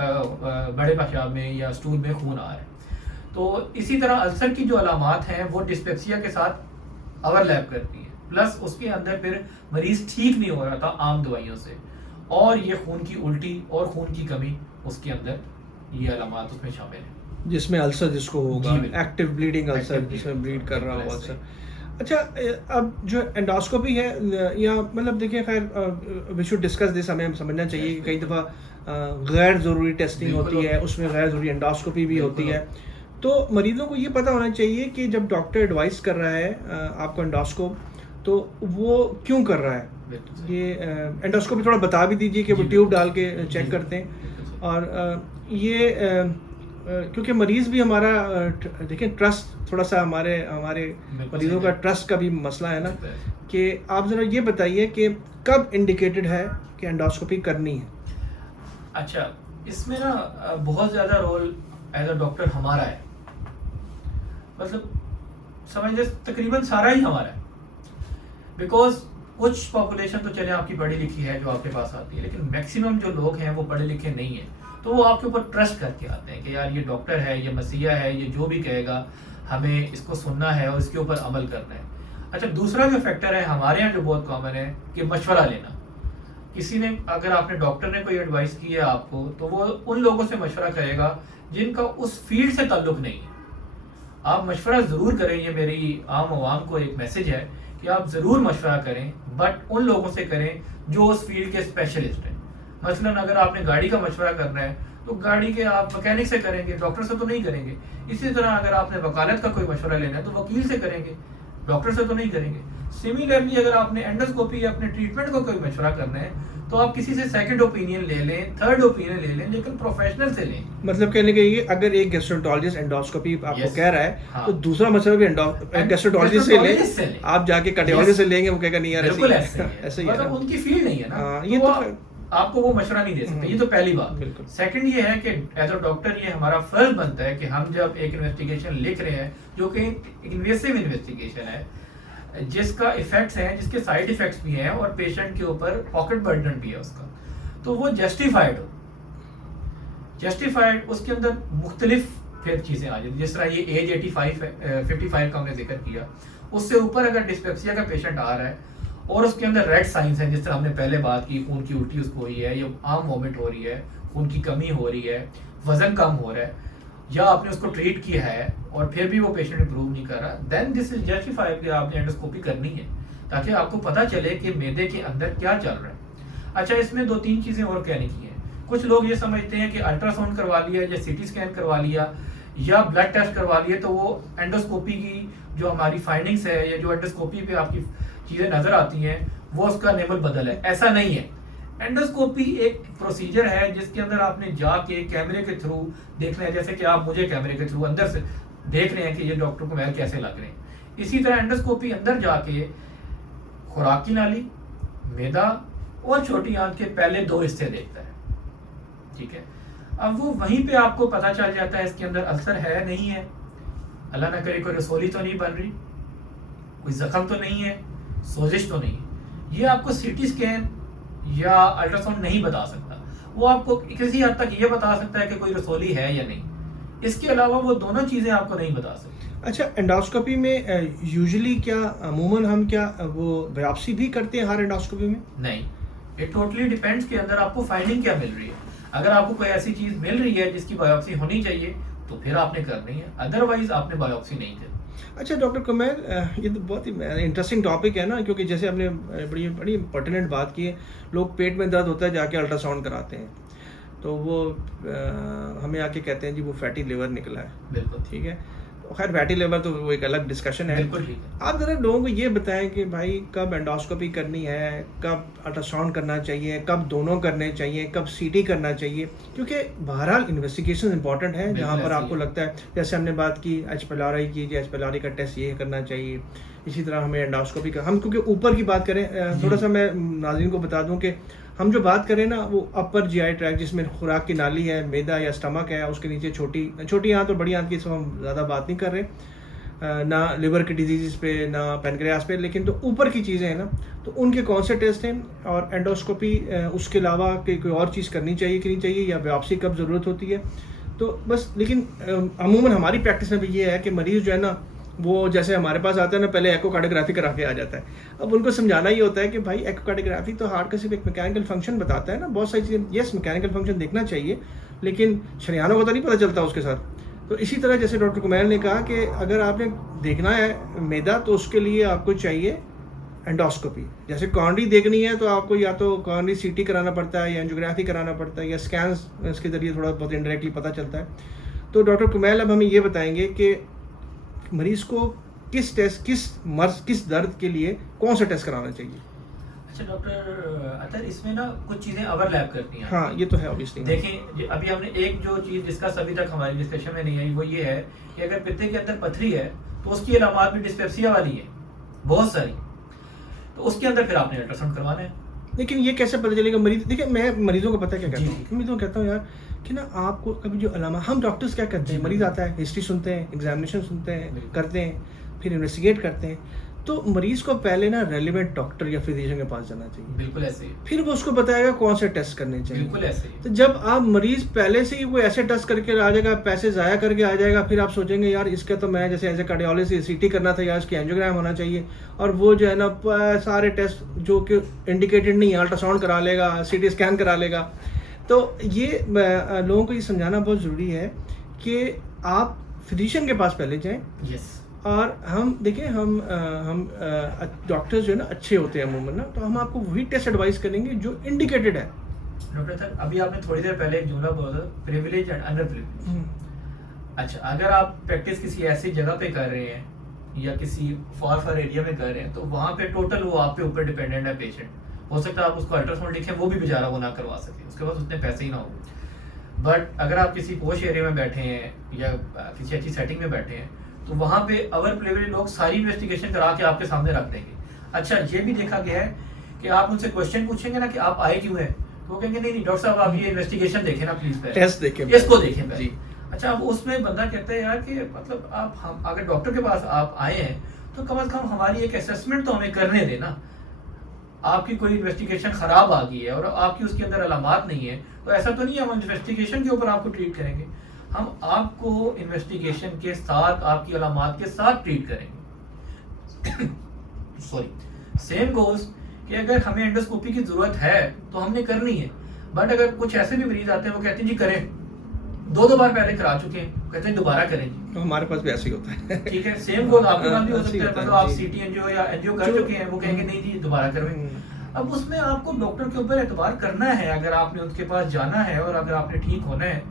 बड़े पेशाब में या स्टूल में खून आ रहा है। तो इसी तरह अल्सर की जो अलामात हैं वो डिस्पेप्सिया के साथ ओवरलैप करती हैं, प्लस उसके अंदर फिर मरीज ठीक नहीं हो रहा था आम दवाइयों से, और ये खून की उल्टी और खून की कमी उसके अंदर, ये अलामात उसमें शामिल है, जिसमें अल्सर जिसको होगा, एक्टिव ब्लीडिंग अल्सर, जिसमें ब्लीड कर रहा हो अल्सर। अच्छा, अब जो एंडोस्कोपी है, या मतलब देखिए, खैर वी शुड डिस्कस दिस, हमें समझना चाहिए कि कई दफ़ा गैर ज़रूरी टेस्टिंग होती है, उसमें गैर ज़रूरी एंडोस्कोपी भी होती है। तो मरीज़ों को ये पता होना चाहिए कि जब डॉक्टर एडवाइस कर रहा है आपको एंडोस्कोप, तो वो क्यों कर रहा है। ये एंडोस्कोपी थोड़ा बता भी दीजिए कि वो ट्यूब डाल के चेक करते हैं। और ये क्योंकि मरीज़ भी हमारा, देखिए, ट्रस्ट थोड़ा सा हमारे मरीज़ों का ट्रस्ट का भी मसला है ना, कि आप ज़रा ये बताइए कि कब इंडिकेटेड है कि एंडोस्कोपी करनी है। अच्छा, इसमें ना बहुत ज़्यादा रोल एज अ डॉक्टर हमारा है, मतलब समझ लीजिए तकरीबन सारा ही हमारा है। बिकॉज कुछ पॉपुलेशन तो चले आपकी पढ़ी लिखी है जो आपके पास आती है, लेकिन मैक्सिमम जो लोग हैं वो पढ़े लिखे नहीं हैं, तो वो आपके ऊपर ट्रस्ट करके आते हैं कि यार ये डॉक्टर है, ये मसीहा है, ये जो भी कहेगा हमें इसको सुनना है और इसके ऊपर अमल करना है। अच्छा, दूसरा जो फैक्टर है हमारे यहाँ जो बहुत कॉमन है कि मशवरा लेना, किसी ने, अगर आपने डॉक्टर ने कोई एडवाइस की है आपको, तो वो उन लोगों से मशवरा करेगा जिनका उस फील्ड से ताल्लुक नहीं है। आप मशवरा ज़रूर करें, ये मेरी आम आवाम को एक मैसेज है कि आप ज़रूर मशवरा करें, बट उन लोगों से करें जो उस फील्ड के स्पेशलिस्ट हैं। मसलन अगर आपने गाड़ी का मशवरा करना है तो गाड़ी के आप मैकेनिक से करेंगे, डॉक्टर से तो नहीं करेंगे। इसी तरह अगर आपने वकालत का कोई मशवरा लेना है तो वकील से करेंगे, डॉक्टर से तो नहीं करेंगे। सिमिलरली अगर आपने एंडोस्कोपी या अपने ट्रीटमेंट का कोई मशवरा करना है तो आप किसी से सेकंड ओपिनियन ले लें, थर्ड ओपिनियन ले लें, लेकिन प्रोफेशनल से लें। मतलब कहने का ये, अगर एक गैस्ट्रोएंटरोलॉजिस्ट एंडोस्कोपी आपको Yes. कह रहा है हाँ. तो दूसरा मशवरा भी गैस्ट्रोएंटरोलॉजिस्ट से Gastroenterologist से लें। लें। आप जाके कार्डियोलॉजिस्ट से लेंगे, वो कहेगा नहीं यार बिल्कुल ऐसे ऐसे ही ही है, है मतलब ना। उनकी फील्ड नहीं है ना, हाँ, तो ये वो तो आपको वो मशवरा नहीं दे सकते। ये तो पहली बात। बिल्कुल। सेकंड ये है कि एज अ डॉक्टर ये हमारा फर्ज बनता है कि हम जब एक इन्वेस्टिगेशन लिख रहे हैं जो कि इन्वेसिव इन्वेस्टिगेशन है, जिसका इफेक्ट्स हैं, जिसके साइड इफेक्ट्स भी हैं और पेशेंट के ऊपर पॉकेट बर्डन भी है उसका, तो वो जस्टिफाइड हो। जस्टिफाइड उसके अंदर मुख्तलिफ फिर चीज़ें आ जाती, जिस तरह ये एज 85 है, 55 का हमने जिक्र किया, उससे ऊपर अगर डिस्पेप्सिया का पेशेंट आ रहा है और उसके अंदर रेड साइंस हैं, जिस तरह हमने पहले बात की, खून की उल्टी उसको हुई है, या आम वॉमिट हो रही है, खून की कमी हो रही है, वजन कम हो रहा है, या आपने उसको ट्रीट किया है और फिर भी वो पेशेंट इंप्रूव नहीं कर रहा, देन दिस इज जस्टिफाइड कि आपने एंडोस्कोपी करनी है, ताकि आपको पता चले कि मैदे के अंदर क्या चल रहा है। अच्छा, इसमें 2-3 चीज़ें और कहने की हैं। कुछ लोग ये समझते हैं कि अल्ट्रासाउंड करवा लिया या सीटी स्कैन करवा लिया या ब्लड टेस्ट करवा लिया तो वो एंडोस्कोपी की जो हमारी फाइंडिंग्स है या जो एंडोस्कोपी पे आपकी चीज़ें नज़र आती हैं वो उसका नेमल बदल है। ऐसा नहीं है। एंडोस्कोपी एक प्रोसीजर है जिसके अंदर आपने जाके कैमरे के थ्रू देखना है, जैसे कि आप मुझे कैमरे के थ्रू अंदर से देख रहे हैं कि ये डॉक्टर को मैल कैसे लग रहे हैं। इसी तरह एंडोस्कोपी अंदर जाके खुराक की नाली, मैदा और छोटी आंत के पहले 2 हिस्से देखता है, ठीक है। अब वो वहीं पे आपको पता चल जाता है इसके अंदर अल्सर है नहीं है, अल्लाह ना करे कोई रसोली तो नहीं बन रही, कोई जख्म तो नहीं है, सोजिश तो नहीं है। ये आपको सीटी स्कैन या अल्ट्रासाउंड नहीं बता सकता। वो आपको किसी हद तक ये बता सकता है कि कोई रसोली है या नहीं, इसके अलावा वो दोनों चीज़ें आपको नहीं बता सकती। अच्छा, एंडोस्कोपी में यूजुअली क्या अमूमन हम क्या वो बायोप्सी भी करते हैं हर एंडोस्कोपी में? नहीं, इट टोटली डिपेंड्स कि अंदर आपको फाइंडिंग क्या मिल रही है। अगर आपको कोई ऐसी चीज़ मिल रही है जिसकी बायोप्सी होनी चाहिए तो फिर आपने करनी है, अदरवाइज आपने बायोप्सी नहीं करनी। अच्छा डॉक्टर कुमैल, ये तो बहुत ही इंटरेस्टिंग टॉपिक है ना, क्योंकि जैसे आपने बड़ी बड़ी इंपॉर्टेंट बात की है। लोग पेट में दर्द होता है जाके अल्ट्रासाउंड कराते हैं तो वो हमें आके कहते हैं जी वो फैटी लिवर निकला है। बिल्कुल ठीक है, खैर फैटी लिवर तो वो एक अलग डिस्कशन है। बिल्कुल ठीक है। आप ज़रा लोगों को ये बताएं कि भाई कब एंडोस्कोपी करनी है, कब अल्ट्रासाउंड करना चाहिए, कब दोनों करने चाहिए, कब सीटी करना चाहिए, क्योंकि बहरहाल इन्वेस्टिगेशन इंपॉर्टेंट है। जहाँ पर आपको लगता है, जैसे हमने बात की एच पेलोरी की, एच पेलोरी का टेस्ट ये करना चाहिए, इसी तरह हमें एंडोस्कोपी का, हम क्योंकि ऊपर की बात करें, थोड़ा सा मैं नाज़रीन को बता दूं कि हम जो बात करें ना वो अपर जीआई ट्रैक्ट, जिसमें खुराक की नाली है, मैदा या स्टमक है, उसके नीचे छोटी आंत और बड़ी आंत की, इसमें हम ज़्यादा बात नहीं कर रहे, ना लिवर की डिजीज़ पे, ना पेनक्रियास पे, लेकिन तो ऊपर की चीज़ें हैं ना, तो उनके कौन से टेस्ट हैं, और एंडोस्कोपी उसके अलावा कोई और चीज़ करनी चाहिए कि नहीं चाहिए, या बायोप्सी कब ज़रूरत होती है। तो बस, लेकिन अमूमन हमारी प्रैक्टिस में भी ये है कि मरीज़ जो है ना, वो जैसे हमारे पास आता है ना, पहले एकोकार्डियोग्राफी करा के आ जाता है। अब उनको समझाना ये होता है कि भाई एकोकार्डियोग्राफी तो हार्ट का सिर्फ एक मैकेनिकल फंक्शन बताता है ना, बहुत सारी चीज़ें, यस मैकेनिकल फंक्शन देखना चाहिए, लेकिन शरियानों को तो नहीं पता चलता उसके साथ। तो इसी तरह जैसे डॉक्टर कुमैल ने कहा कि अगर आपने देखना है मैदा तो उसके लिए आपको चाहिए एंडोस्कोपी। जैसे कॉर्नरी देखनी है तो आपको या तो कॉर्नरी सीटी कराना पड़ता है, या एंजियोग्राफी कराना पड़ता है, या स्कैन्स इसके ज़रिए थोड़ा बहुत इनडायरेक्टली पता चलता है। तो डॉक्टर कुमैल अब हमें ये बताएंगे कि मरीज को किस टेस्ट, किस दर्द के लिए कौन सा टेस्ट कराना चाहिए। अच्छा डॉक्टर अतर, इसमें ना कुछ चीज़ें ओवरलैप करती हैं। हाँ, ये तो है ऑब्वियसली। देखें, अभी हमने एक जो चीज़ डिस्कस अभी तक हमारी डिस्कशन में नहीं आई वो ये है कि अगर पित्ते के अंदर पथरी है तो उसकी अलामात भी डिस्पेप्सिया वाली है बहुत सारी, तो उसके अंदर फिर आपने अल्ट्रासाउंड करवाना है। लेकिन ये कैसे पता चलेगा मरीज? देखिए, मैं मरीजों को पता क्या कहता हूँ, जी। मरीजों को कहता हूँ यार कि ना आपको कभी जो अलामा, हम डॉक्टर्स क्या करते हैं, मरीज आता है, हिस्ट्री सुनते हैं, एग्जामिनेशन सुनते हैं, बिल्कुल। करते हैं, फिर इन्वेस्टिगेट करते हैं, तो मरीज को पहले ना रेलिवेंट डॉक्टर या फिजिशियन के पास जाना चाहिए, बिल्कुल ऐसे ही, फिर वो उसको बताएगा कौन से टेस्ट करने चाहिए। बिल्कुल ऐसे ही। तो जब आप मरीज पहले से ही वो ऐसे टेस्ट करके आ जाएगा, पैसे ज़ाया करके आ जाएगा, फिर आप सोचेंगे यार इसका तो मैं जैसे एज ए कार्डियोलॉजिस्ट सीटी करना था या इसकी एंजियोग्राम होना चाहिए, और वो जो है ना सारे टेस्ट जो कि इंडिकेटेड नहीं है, अल्ट्रासाउंड करा लेगा, सीटी स्कैन करा लेगा। तो ये लोगों को ये समझाना बहुत ज़रूरी है कि आप फिजिशियन के पास पहले जाएं। यस। और हम देखिए हम डॉक्टर्स जो है ना अच्छे होते हैं अमूमन ना, तो हम आपको वही टेस्ट एडवाइस करेंगे जो इंडिकेटेड है। डॉक्टर सर, अभी आपने थोड़ी देर पहले एक जुमला बोला था, प्रिविलेज एंड अंडर प्रिविलेज। अच्छा, अगर आप प्रैक्टिस किसी ऐसी जगह पे कर रहे हैं या किसी फार एरिया में कर रहे हैं, तो वहाँ पे टोटल वो आप पे ऊपर डिपेंडेंट है पेशेंट। हो सकता है आप उसको अल्ट्रासाउंड लिखें, वो भी बेचारा वो ना करवा सके, उसके पास उतने पैसे ही ना हो। बट अगर आप किसी पोश एरिया में बैठे हैं या किसी अच्छी सेटिंग में बैठे हैं, तो वहाँ पे अवर प्रिविलेज लोग सारी इन्वेस्टिगेशन करा के आपके सामने रख देंगे। अच्छा, ये भी देखा गया है कि आप उनसे क्वेश्चन पूछेंगे ना कि आप आए क्यों हैं, तो वो कहेंगे नहीं नहीं डॉक्टर साहब आप ये इन्वेस्टिगेशन देखें ना प्लीज, पहले टेस्ट देखें, इसको देखें पहले। जी। अच्छा, अब उसमें बंदा कहता है यार कि मतलब आप हम अगर डॉक्टर के पास आप आए हैं तो कम से कम हमारी एक असेसमेंट तो हमें करने देना। आपकी कोई इन्वेस्टिगेशन खराब आ गई है और आपकी उसके अंदर अलामात नहीं है, तो ऐसा तो नहीं है हम इन्वेस्टिगेशन के ऊपर आपको ट्रीट करेंगे, हम आपको इन्वेस्टिगेशन के साथ आपकी अलामात के साथ ट्रीट करेंगे। सॉरी। सेम गोज कि अगर हमें एंडोस्कोपी की जरूरत है तो हमने करनी है, बट अगर कुछ ऐसे भी मरीज आते हैं वो कहते हैं जी करें, दो बार पहले करा चुके हैं, कहते हैं दोबारा करें जी। तो हमारे पास भी ऐसे ही होता है। ठीक है, सेम गोज आपके पास भी हो सकता है, मतलब आप जी। सीटी एंजियो या एंजियो कर चुके हैं, वो कहेंगे नहीं जी दोबारा करवें। अब उसमें आपको डॉक्टर के ऊपर एतबार करना है, अगर आपने उनके पास जाना है और अगर आपने ठीक होना है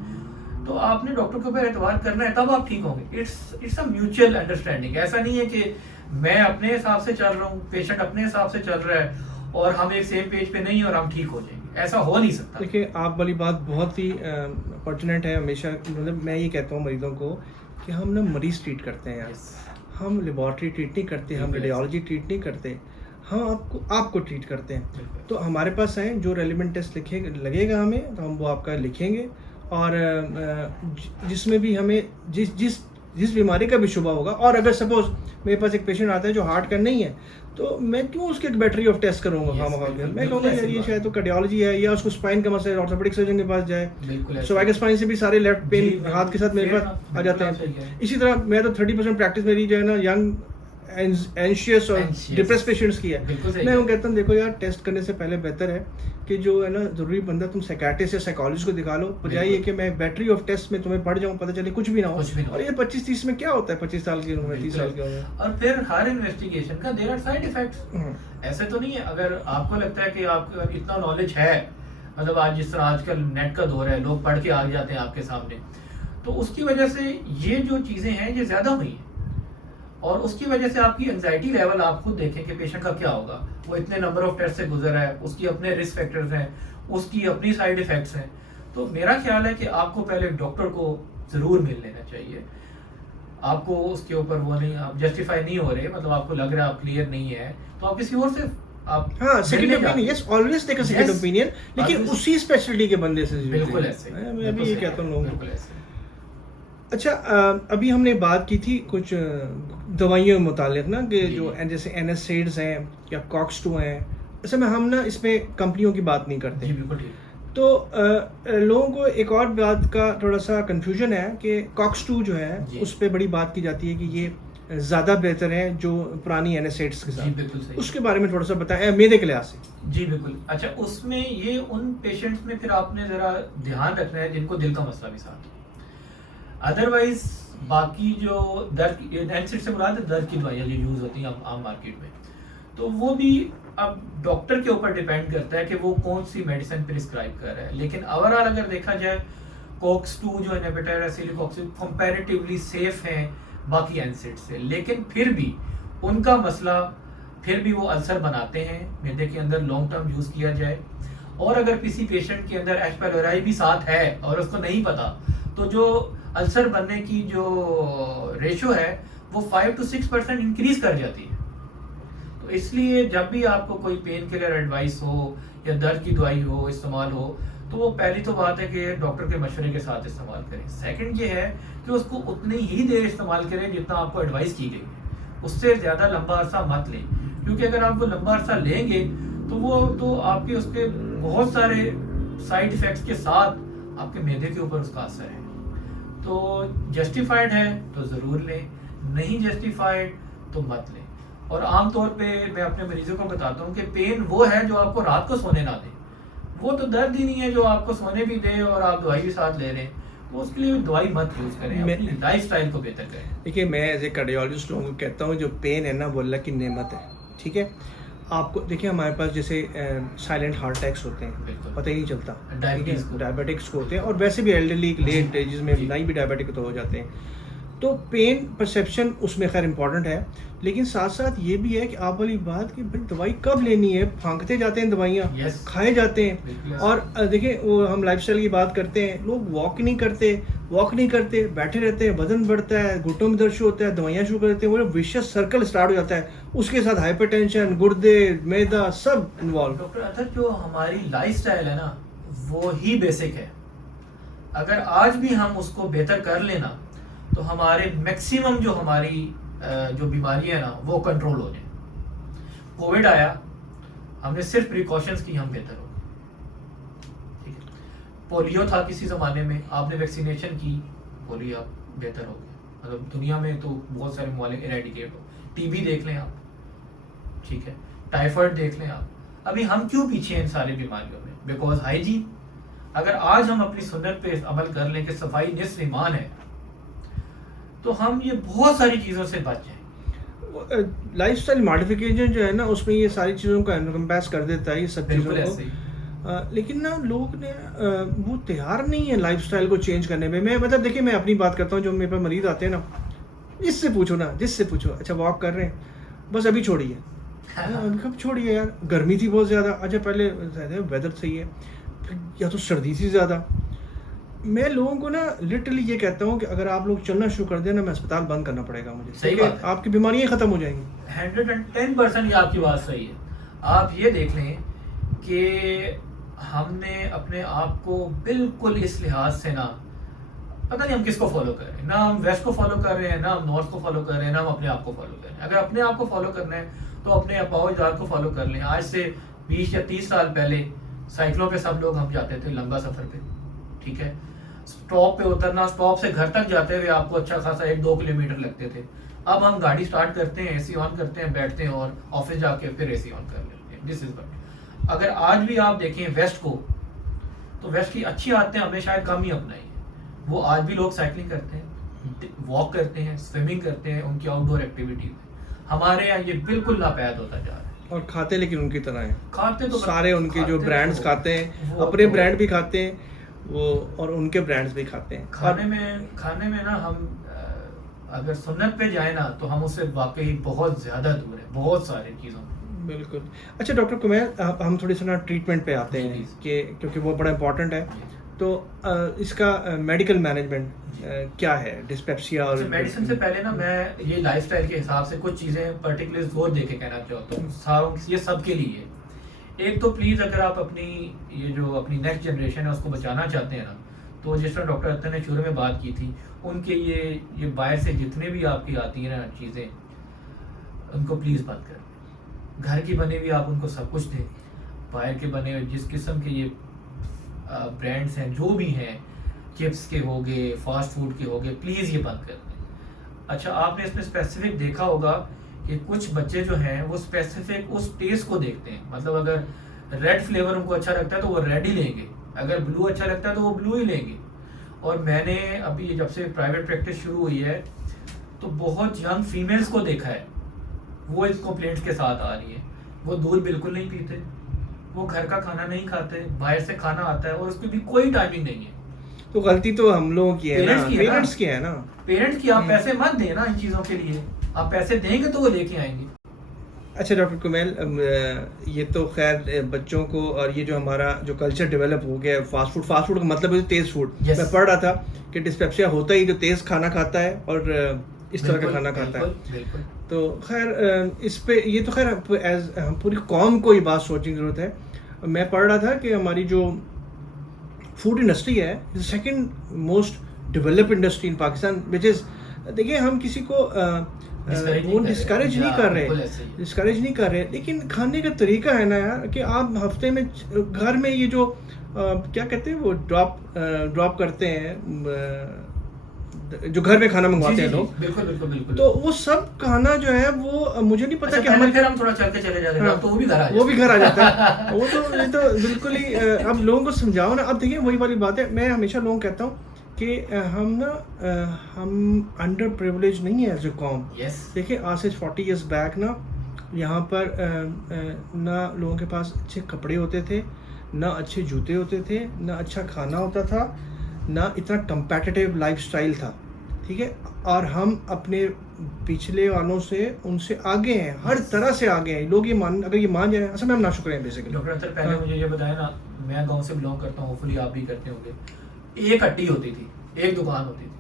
तो आपने डॉक्टर के ऊपर एतबार करना है, तब आप ठीक होंगे। It's a mutual understanding. ऐसा नहीं है कि मैं अपने हिसाब से चल रहा हूँ, पेशेंट अपने हिसाब से चल रहा है और हम एक सेम पेज पे नहीं और हम ठीक हो जाएंगे, ऐसा हो नहीं सकता। देखिए आप वाली बात बहुत ही पर्टिनेंट है। हमेशा मतलब मैं ये कहता हूँ मरीजों को कि हम ना मरीज ट्रीट करते हैं यार, हम लेबॉर्ट्री ट्रीट नहीं करते, हम रेडियोलॉजी ट्रीट नहीं करते, हम आपको ट्रीट करते हैं। तो हमारे पास आए, जो रेलिवेंट टेस्ट लगेगा हमें तो हम वो आपका लिखेंगे, और जिसमें भी हमें जिस बीमारी का भी शुबा होगा, और अगर सपोज मेरे पास एक पेशेंट आता है जो हार्ट का नहीं है, तो मैं क्यों उसके एक बैटरी ऑफ टेस्ट करूंगा मैं कहूँगा यार ये शायद तो कार्डियोलॉजी है, या उसको स्पाइन का मसला है, ऑर्थोपेडिक सर्जन के पास जाए। सर्वाइकल स्पाइन से भी सारे लेफ्ट पेन हाथ के साथ मेरे पास आ जाते हैं। इसी तरह मैं तो 30% प्रैक्टिस मेरी जो है ना यंग एंशियस और डिप्रेस पेशेंट्स की है। मैं वो कहता हूँ देखो यार, टेस्ट करने से पहले बेहतर है कि जो है ना जरूरी बंदा तुम साइकियाट्रिस्ट या साइकोलॉजिस्ट को दिखा लो, बजाय ये कि मैं बैटरी ऑफ टेस्ट में तुम्हें पढ़ जाऊँ, पता चले कुछ भी ना हो। और ये 25-30 में क्या होता है, 25 साल की उम्र में, 30 साल की उम्र में। और फिर हर इन्वेस्टिगेशन का देयर आर साइड इफेक्ट्स। ऐसे तो नहीं है, अगर आपको लगता है कि आपको इतना नॉलेज है, मतलब आज जिस तरह आजकल नेट का दौर है, लोग पढ़ के आ जाते हैं आपके सामने, तो उसकी वजह से ये जो चीजें हैं ये ज्यादा हुई हैं, और उसकी वजह से आपकी एंजाइटी लेवल आप खुद देखें कि पेशेंट का क्या होगा। वो इतने नंबर ऑफ टेस्ट से गुजर है, उसकी अपने रिस्क फैक्टर्स हैं, उसकी अपनी साइड इफेक्ट्स हैं। तो मेरा ख्याल है कि आपको पहले डॉक्टर को जरूर मिल लेना चाहिए। आपको उसके ऊपर वो नहीं, आप जस्टिफाई नहीं हो रहे, मतलब आपको लग रहा है आप क्लियर नहीं है, तो आप किसी और से आप second opinion, yes always take a second opinion, लेकिन उसी स्पेशलिटी के बंदे से। बिल्कुल ऐसे, मैं भी ये कहता हूँ लोगों को। ऐसे। अच्छा, अभी हमने बात की थी कुछ दवाइयों के मुतालिक ना, कि जो जैसे NSAIDs हैं या COX-2 हैं, ऐसे में हम ना इसमें कंपनियों की बात नहीं करते। जी बिल्कुल ठीक। तो लोगों को एक और बात का थोड़ा सा कंफ्यूजन है कि COX-2 जो है उस पर बड़ी बात की जाती है कि ये ज़्यादा बेहतर है जो पुरानी NSAIDs के साथ। बिल्कुल सही। उसके बारे में थोड़ा सा बताएं मेरे के लिहाज से। जी बिल्कुल। अच्छा, उसमें ये उन पेशेंट्स में फिर आपने ज़रा ध्यान रखना है जिनको दिल का मसला भी साथ है। अदरवाइज बाकी जो दर्द NSAID से मुराद है दर्द की दवाइयाँ जो यूज़ होती हैं आम मार्केट में, तो वो भी अब डॉक्टर के ऊपर डिपेंड करता है कि वो कौन सी मेडिसिन प्रिस्क्राइब कर रहा है। लेकिन ओवरऑल अगर देखा जाए, COX-2 जो इनहिबिटर है एसिटिलकोक्सिब कंपैरेटिवली सेफ हैं बाकी NSAID से, लेकिन फिर भी उनका मसला, फिर भी वो अल्सर बनाते हैं मैदे के अंदर लॉन्ग टर्म यूज़ किया जाए। और अगर किसी पेशेंट के अंदर H. pylori भी साथ है और उसको नहीं पता, तो जो अल्सर बनने की जो रेशो है वो 5 to 6% इंक्रीज कर जाती है। तो इसलिए जब भी आपको कोई पेन किलर एडवाइस हो या दर्द की दवाई हो इस्तेमाल हो, तो वो पहली तो बात है कि डॉक्टर के मशवरे के साथ इस्तेमाल करें। सेकंड ये है कि उसको उतनी ही देर इस्तेमाल करें जितना आपको एडवाइस की गई है। उससे ज़्यादा लंबा अरसा मत लें, क्योंकि अगर आप वो लंबा अरसा लेंगे तो वो तो आपके उसके बहुत सारे साइड इफ़ेक्ट्स के साथ आपके मैदे के ऊपर उसका असर है। तो जस्टिफाइड है तो ज़रूर लें, नहीं जस्टिफाइड तो मत लें। और आम तौर पे मैं अपने मरीजों को बताता हूँ कि पेन वो है जो आपको रात को सोने ना दे, वो तो दर्द ही नहीं है जो आपको सोने भी दे और आप दवाई भी साथ ले रहे हैं, तो उसके लिए दवाई मत यूज़ करें, अपनी लाइफ स्टाइल को बेहतर करें। देखिए, मैं एज ए कार्डियोलॉजिस्ट लोगों को कहता हूँ जो पेन है ना वो अल्लाह की नेमत है, ठीक है। आपको देखिए, हमारे पास जैसे साइलेंट हार्ट अटैक्स होते हैं, बिल्कुल। पता ही नहीं चलता, डायबिटीज़ को। डायबिटिक्स को होते हैं, और वैसे भी एल्डरली लेट एजेस में जी। नहीं भी डायबिटिक तो हो जाते हैं। तो पेन परसेप्शन उसमें खैर इंपॉर्टेंट है, लेकिन साथ साथ ये भी है कि आप वाली बात कि भाई दवाई कब लेनी है, फांकते जाते हैं दवाइयाँ, Yes. खाए जाते हैं। बिल्कुल। और देखिए, वो हम लाइफस्टाइल की बात करते हैं, लोग वॉक नहीं करते, बैठे रहते हैं, वजन बढ़ता है, घुटनों में दर्द शुरू होता है, दवाइयाँ शुरू कर देते हैं, वो विशियस सर्कल स्टार्ट हो जाता है। उसके साथ हाइपरटेंशन, गुर्दे, मैदा सब इन्वॉल्व। डॉक्टर अतर, जो हमारी लाइफस्टाइल है ना वो ही बेसिक है। अगर आज भी हम उसको बेहतर कर लेना तो हमारे मैक्सिमम जो हमारी जो बीमारी है ना वो कंट्रोल हो जाए। कोविड आया, हमने सिर्फ प्रिकॉशंस की, हम बेहतर हो गए, ठीक है। पोलियो था किसी ज़माने में, आपने वैक्सीनेशन की, पोलियो आप बेहतर हो गए। मतलब दुनिया में तो बहुत सारे ममालिक इरेडिकेट हो। टीबी देख लें आप, ठीक है, टाइफाइड देख लें आप। अभी हम क्यों पीछे हैं इन सारी बीमारियों में? Because hygiene. अगर आज हम अपनी सुन्नत पे अमल कर लें कि सफाई निस्फ ईमान है, तो हम ये बहुत सारी चीज़ों से बच जाएं। लाइफस्टाइल मॉडिफिकेशन जो है ना, उसमें ये सारी चीज़ों का एनकम्पास कर देता है, ये सब चीज़ों बिल्कुल को। ऐसे ही। लेकिन ना लोग ने वो तैयार नहीं है लाइफस्टाइल को चेंज करने में। मैं मतलब देखिए, मैं अपनी बात करता हूँ, जो मेरे पास मरीज आते हैं ना, जिससे पूछो, अच्छा वॉक कर रहे हैं, बस अभी छोड़िए। कब छोड़िए यार, गर्मी थी बहुत ज़्यादा, अच्छा पहले वेदर सही है, फिर या तो सर्दी थी ज़्यादा। मैं लोगों को ना लिटरली ये कहता हूँ कि अगर आप लोग चलना शुरू कर दें ना, मैं अस्पताल बंद करना पड़ेगा मुझे, सही क्योंकि बात है। आपकी बीमारियाँ ख़त्म हो जाएंगी। 110% ये आपकी बात सही है। आप ये देख लें कि हमने अपने आप को बिल्कुल इस लिहाज से ना, पता नहीं हम किसको फॉलो कर रहे हैं, ना हम वेस्ट को फॉलो कर रहे हैं, ना हम नॉर्थ को फॉलो कर रहे हैं, ना हम अपने आप को फॉलो कर रहे हैं। अगर अपने आप को फॉलो करना है तो अपने अपाओजात को फॉलो कर लें। आज से 20 या 30 साल पहले साइकिलों पे सब लोग हम जाते थे लंबा सफ़र पे, ठीक है। स्टॉप पे उतरना, स्टॉप से घर तक जाते हुए आपको अच्छा खासा 1-2 किलोमीटर लगते थे। अब हम गाड़ी स्टार्ट करते हैं, एसी ऑन करते हैं, बैठते हैं और ऑफिस जाके फिर एसी ऑन कर लेते हैं। दिस इज बट अगर आज भी आप देखें वेस्ट को, तो वेस्ट की अच्छी आदतें हमने शायद कम ही अपनाई हैं। वो आज भी लोग साइकिलिंग करते हैं, वॉक करते हैं, स्विमिंग करते हैं, उनकी आउटडोर एक्टिविटीज। हमारे यहाँ ये बिल्कुल नापैद होता जा रहा है। और खाते लेकिन उनकी तरह हैं, खाते तो सारे उनके जो खाते ब्रांड्स तो- खाते हैं, वो अपने तो- ब्रांड भी खाते हैं वो, और उनके ब्रांड्स भी खाते हैं। खाने में ना हम अगर सुन्नत पे जाए ना तो हम उससे वाकई बहुत ज़्यादा दूर है, बहुत सारी चीज़ों में। बिल्कुल। अच्छा डॉक्टर कुमैर, हम थोड़ी सी ना ट्रीटमेंट पे आते जी, हैं जी। कि क्योंकि वो बड़ा इंपॉर्टेंट है। तो इसका मेडिकल मैनेजमेंट क्या है डिस्पेप्सिया? और मेडिसिन से पहले ना मैं ये लाइफस्टाइल के हिसाब से कुछ चीज़ें पर्टिकुलर जोर दे के कहना चाहता हूँ सारों, ये सबके लिए। एक तो प्लीज़, अगर आप अपनी ये जो अपनी नेक्स्ट जनरेशन है उसको बचाना चाहते हैं ना, तो जिस तरह डॉक्टर अत्तर ने शुरू में बात की थी, उनके ये बाहर से जितने भी आपकी आती हैं ना चीज़ें, उनको प्लीज़ बंद कर। घर की बनी हुई आप उनको सब कुछ दें, बाहर के बने हुए जिस किस्म के ये ब्रांड्स हैं जो भी हैं, चिप्स के हो गए, फास्ट फूड के हो गए, प्लीज़ ये बंद कर दें। अच्छा, आपने इसमें स्पेसिफिक देखा होगा कि कुछ बच्चे जो हैं वो स्पेसिफिक उस टेस्ट को देखते हैं। मतलब अगर रेड फ्लेवर उनको अच्छा लगता है तो वो रेड ही लेंगे, अगर ब्लू अच्छा लगता है तो वो ब्लू ही लेंगे। और मैंने अभी जब से प्राइवेट प्रैक्टिस शुरू हुई है तो बहुत यंग फीमेल्स को देखा है, वो इस कंप्लेंट्स के साथ आ रही है। वो दूध बिल्कुल नहीं पीते, वो घर का खाना नहीं खाते, बाहर से खाना आता है और उसकी भी कोई टाइमिंग नहीं है। तो गलती तो हम लोगों की है ना, पेरेंट्स की है ना। पेरेंट्स की। आप पैसे मत दें ना इन चीज़ों के लिए, आप पैसे देंगे तो वो लेके आएंगे। अच्छा डॉक्टर कुमैल, ये तो खैर बच्चों को, और ये जो हमारा जो कल्चर डेवलप हो गया है फास्ट फूड का मतलब है तेज़ फूड। Yes. मैं पढ़ रहा था कि डिस्पेप्सिया होता ही जो तेज़ खाना खाता है और इस तरह का खाना खाता है। बिल्कुल। तो खैर इस पे ये तो खैर एज पूरी कौम को ये बात सोचने की ज़रूरत है। मैं पढ़ रहा था कि हमारी जो फूड इंडस्ट्री है, second most developed industry in Pakistan, which is, देखिए हम किसी को वो डिस्करेज नहीं कर रहे, डिस्करेज नहीं कर रहे, लेकिन खाने का तरीका है ना यार कि आप हफ्ते में घर में ये जो क्या कहते हैं वो ड्रॉप करते हैं, जो घर में खाना मंगवाते हैं लोग, बिल्कुल बिल्कुल बिल्कुल, तो वो सब खाना जो है वो मुझे नहीं पता कि हमारे फिर हम थोड़ा चल के चले जाते हैं, हाँ, तो वो भी घर आ जाता है वो तो ये तो बिल्कुल ही अब लोगों को समझाओ ना। अब देखिए वही वाली बात है, मैं हमेशा लोगों को कहता हूँ कि हम अंडर प्रिविलेज नहीं है एज ए कॉम। देखिए आज से 40 इयर्स बैक ना यहाँ पर ना लोगों के पास अच्छे कपड़े होते थे, ना अच्छे जूते होते थे, ना अच्छा खाना होता था, ना इतना कंपेटिटिव लाइफस्टाइल था, ठीक है। और हम अपने पिछले वालों से उनसे आगे हैं, हर तरह से आगे हैं लोग। ये अगर ये मान जाए असल में हम नाशुक्र हैं बेसिकली। डॉक्टर अख्तर पहले मुझे ये बताया ना, मैं गांव से बिलोंग करता हूँ, होपफुली आप भी करते होंगे। एक हट्टी होती थी, एक दुकान होती थी,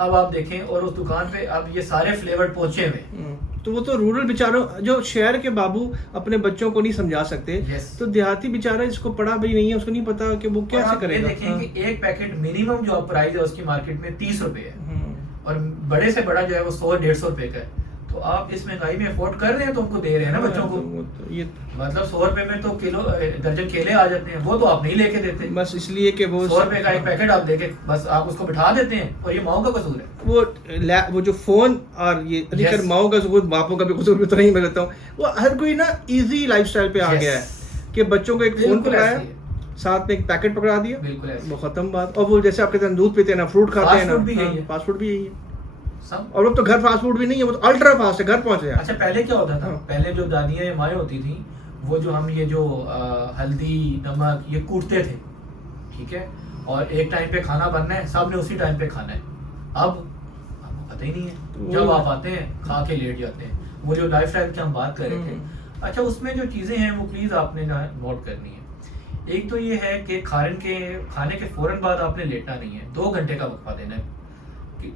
अब आप देखें और उस दुकान पे अब ये सारे फ्लेवर्ड पहुंचे हुए। तो वो तो रूरल बेचारों, जो शहर के बाबू अपने बच्चों को नहीं समझा सकते, तो देहाती बेचारा जिसको पढ़ा भी नहीं है उसको नहीं पता कि वो कैसे करेगा। देखें कि एक पैकेट मिनिमम जो प्राइस है उसकी मार्केट में 30 रुपए है, और बड़े से बड़ा जो है वो 100-150 रुपए का है। तो आप इस महंगाई में अफोर्ड कर रहे हैं तो उनको दे रहे हैं ना बच्चों को। तो ये मतलब 100 रुपए में तो किलो दर्जन केले आ जाते हैं, वो तो आप नहीं लेके देते, बस इसलिए कि वो 100 रुपए का एक पैकेट आप देके बस आप उसको बिठा देते हैं, और ये माओ का कसूर है। वो जो फोन और ये अधिकतर माओ का कसूर, बापों का भी कसूर तो नहीं, मैं कहता हूँ वो हर कोई ना इजी लाइफस्टाइल पे आ गया है कि बच्चों को एक फोन पकड़ाया, साथ में एक पैकेट पकड़ा दिया, वो खत्म बात। और वो जैसे आपके तरह दूध पीते हैं ना, फ्रूट खाते हैं ना, फास्ट फूड भी यही है। और अब तो घर फास्ट फूड भी नहीं है, वो तो अल्ट्रा फास्ट है, घर पहुंच गया। अच्छा पहले क्या होता था, पहले जो दादियां या माएँ होती थी, वो जो हम ये जो हल्दी नमक ये कूटते थे, ठीक है, और एक टाइम पे खाना बनना है, सब ने उसी टाइम पे खाना है। अब आपको पता ही नहीं है, तो जब आप आते हैं खा के लेट जाते हैं। वो जो लाइफस्टाइल की हम बात कर रहे थे, अच्छा उसमें जो चीजें हैं वो प्लीज आपने नोट करनी है। एक तो ये है कि खाने के फौरन बाद आपने लेटना नहीं है, 2 घंटे का वक्फा देना है।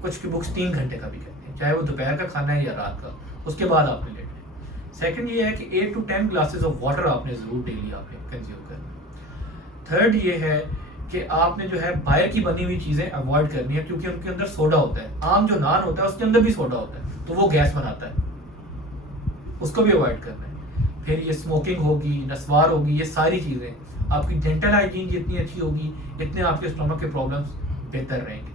कुछ की बुक्स 3 घंटे का भी कहते हैं, चाहे वो दोपहर का खाना है या रात का, उसके बाद आपने लेटना है। सेकंड ये है कि 8 to 10 ग्लासेस ऑफ वाटर आपने जरूर डेली आपने कंज्यूम करना। थर्ड ये है कि आपने जो है बाहर की बनी हुई चीजें अवॉइड करनी है, क्योंकि उनके अंदर सोडा होता है। आम जो नान होता है उसके अंदर भी सोडा होता है, तो वो गैस बनाता है, उसको भी अवॉइड करना है। फिर ये स्मोकिंग होगी, नस्वार होगी, ये सारी चीजें, आपकी डेंटल हाइजीन जितनी अच्छी होगी इतने आपके स्टमक के प्रॉब्लम्स बेहतर रहेंगे।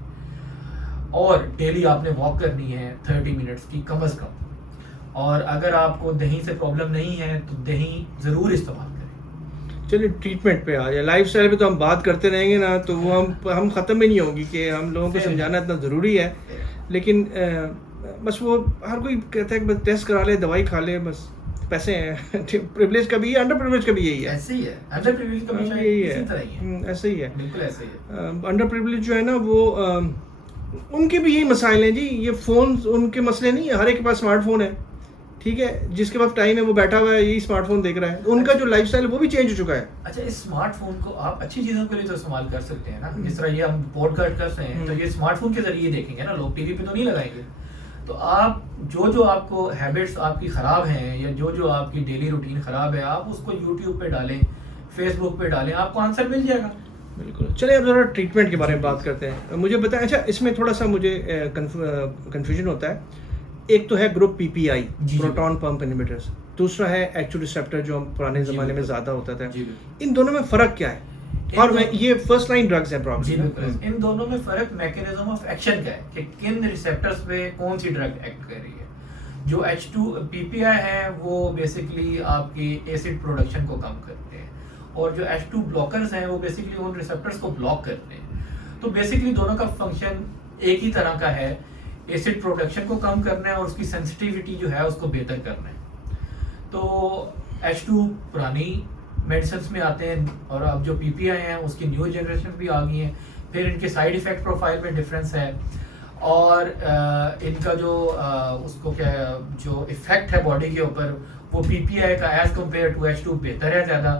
और डेली आपने वॉक करनी है 30 मिनट्स की कम से कम। और अगर आपको दही से प्रॉब्लम नहीं है तो दही ज़रूर इस्तेमाल करें। चलिए ट्रीटमेंट पे आ जाए। लाइफस्टाइल पे तो हम बात करते रहेंगे ना, तो वो हम ख़त्म ही नहीं होगी कि हम लोगों को समझाना इतना ज़रूरी है। लेकिन बस वो हर कोई कहता है कि बस टेस्ट करा ले, दवाई खा ले, बस पैसे हैं। प्रिविलेज का भी है, अंडर प्रिविलेज का भी यही है। ऐसे ही है, अंडर प्रिविलेज का भी यही है, ऐसे ही है, बिल्कुल ऐसे ही है। अंडर प्रिविलेज जो है ना वो उनके भी यही मसाइल हैं जी। ये फ़ोन उनके मसले नहीं है, हर एक के पास स्मार्टफोन है, ठीक है, जिसके पास टाइम है वो बैठा हुआ है, यही स्मार्टफोन देख रहा है। उनका जो लाइफस्टाइल है वो भी चेंज हो चुका है। अच्छा इस स्मार्टफोन को आप अच्छी चीज़ों के लिए तो इस्तेमाल कर सकते हैं ना, जिस तरह ये हम पॉडकास्ट कर रहे हैं, तो ये स्मार्टफोन के जरिए देखेंगे ना, लोग टीवी पे तो नहीं लगाएंगे। तो आप जो आपको हैबिट्स आपकी ख़राब हैं या जो आपकी डेली रूटीन ख़राब है, आप उसको यूट्यूब पे डालें, फेसबुक पे डालें, आपको आंसर मिल जाएगा। बिल्कुल। चलिए अब ज़रा ट्रीटमेंट के बारे में बात करते हैं। मुझे बताएं, अच्छा इसमें थोड़ा सा मुझे कन्फ्यूजन होता है। एक तो है group PPI, proton pump inhibitors, दूसरा है एक्चुअल रिसेप्टर जो हम पुराने ज़माने में ज़्यादा होता था। इन दोनों में फ़र्क क्या है? और मैं ये फर्स्ट लाइन ड्रग्स हैं प्रॉब्लम। इन दोनों में फ़र्क मैकेनिज्म ऑफ एक्शन का है कि किन रिसेप्टर्स पे कौन सी ड्रग एक्ट कर रही है। जो H2 PPI है वो बेसिकली आपकी एसिड प्रोडक्शन को कम करते हैं, और जो H2 ब्लॉकर्स हैं वो बेसिकली उन रिसेप्टर्स को ब्लॉक करते हैं। तो बेसिकली दोनों का फंक्शन एक ही तरह का है, एसिड प्रोडक्शन को कम करना है और उसकी सेंसिटिविटी जो है उसको बेहतर करना है। तो H2 पुरानी मेडिसिन में आते हैं, और अब जो PPI हैं उसकी न्यू जनरेशन भी आ गई हैं। फिर इनके साइड इफ़ेक्ट प्रोफाइल में डिफरेंस है, और इनका जो उसको क्या जो इफ़ेक्ट है बॉडी के ऊपर वो PPI का एज़ कम्पेयर टू H2 बेहतर है ज़्यादा।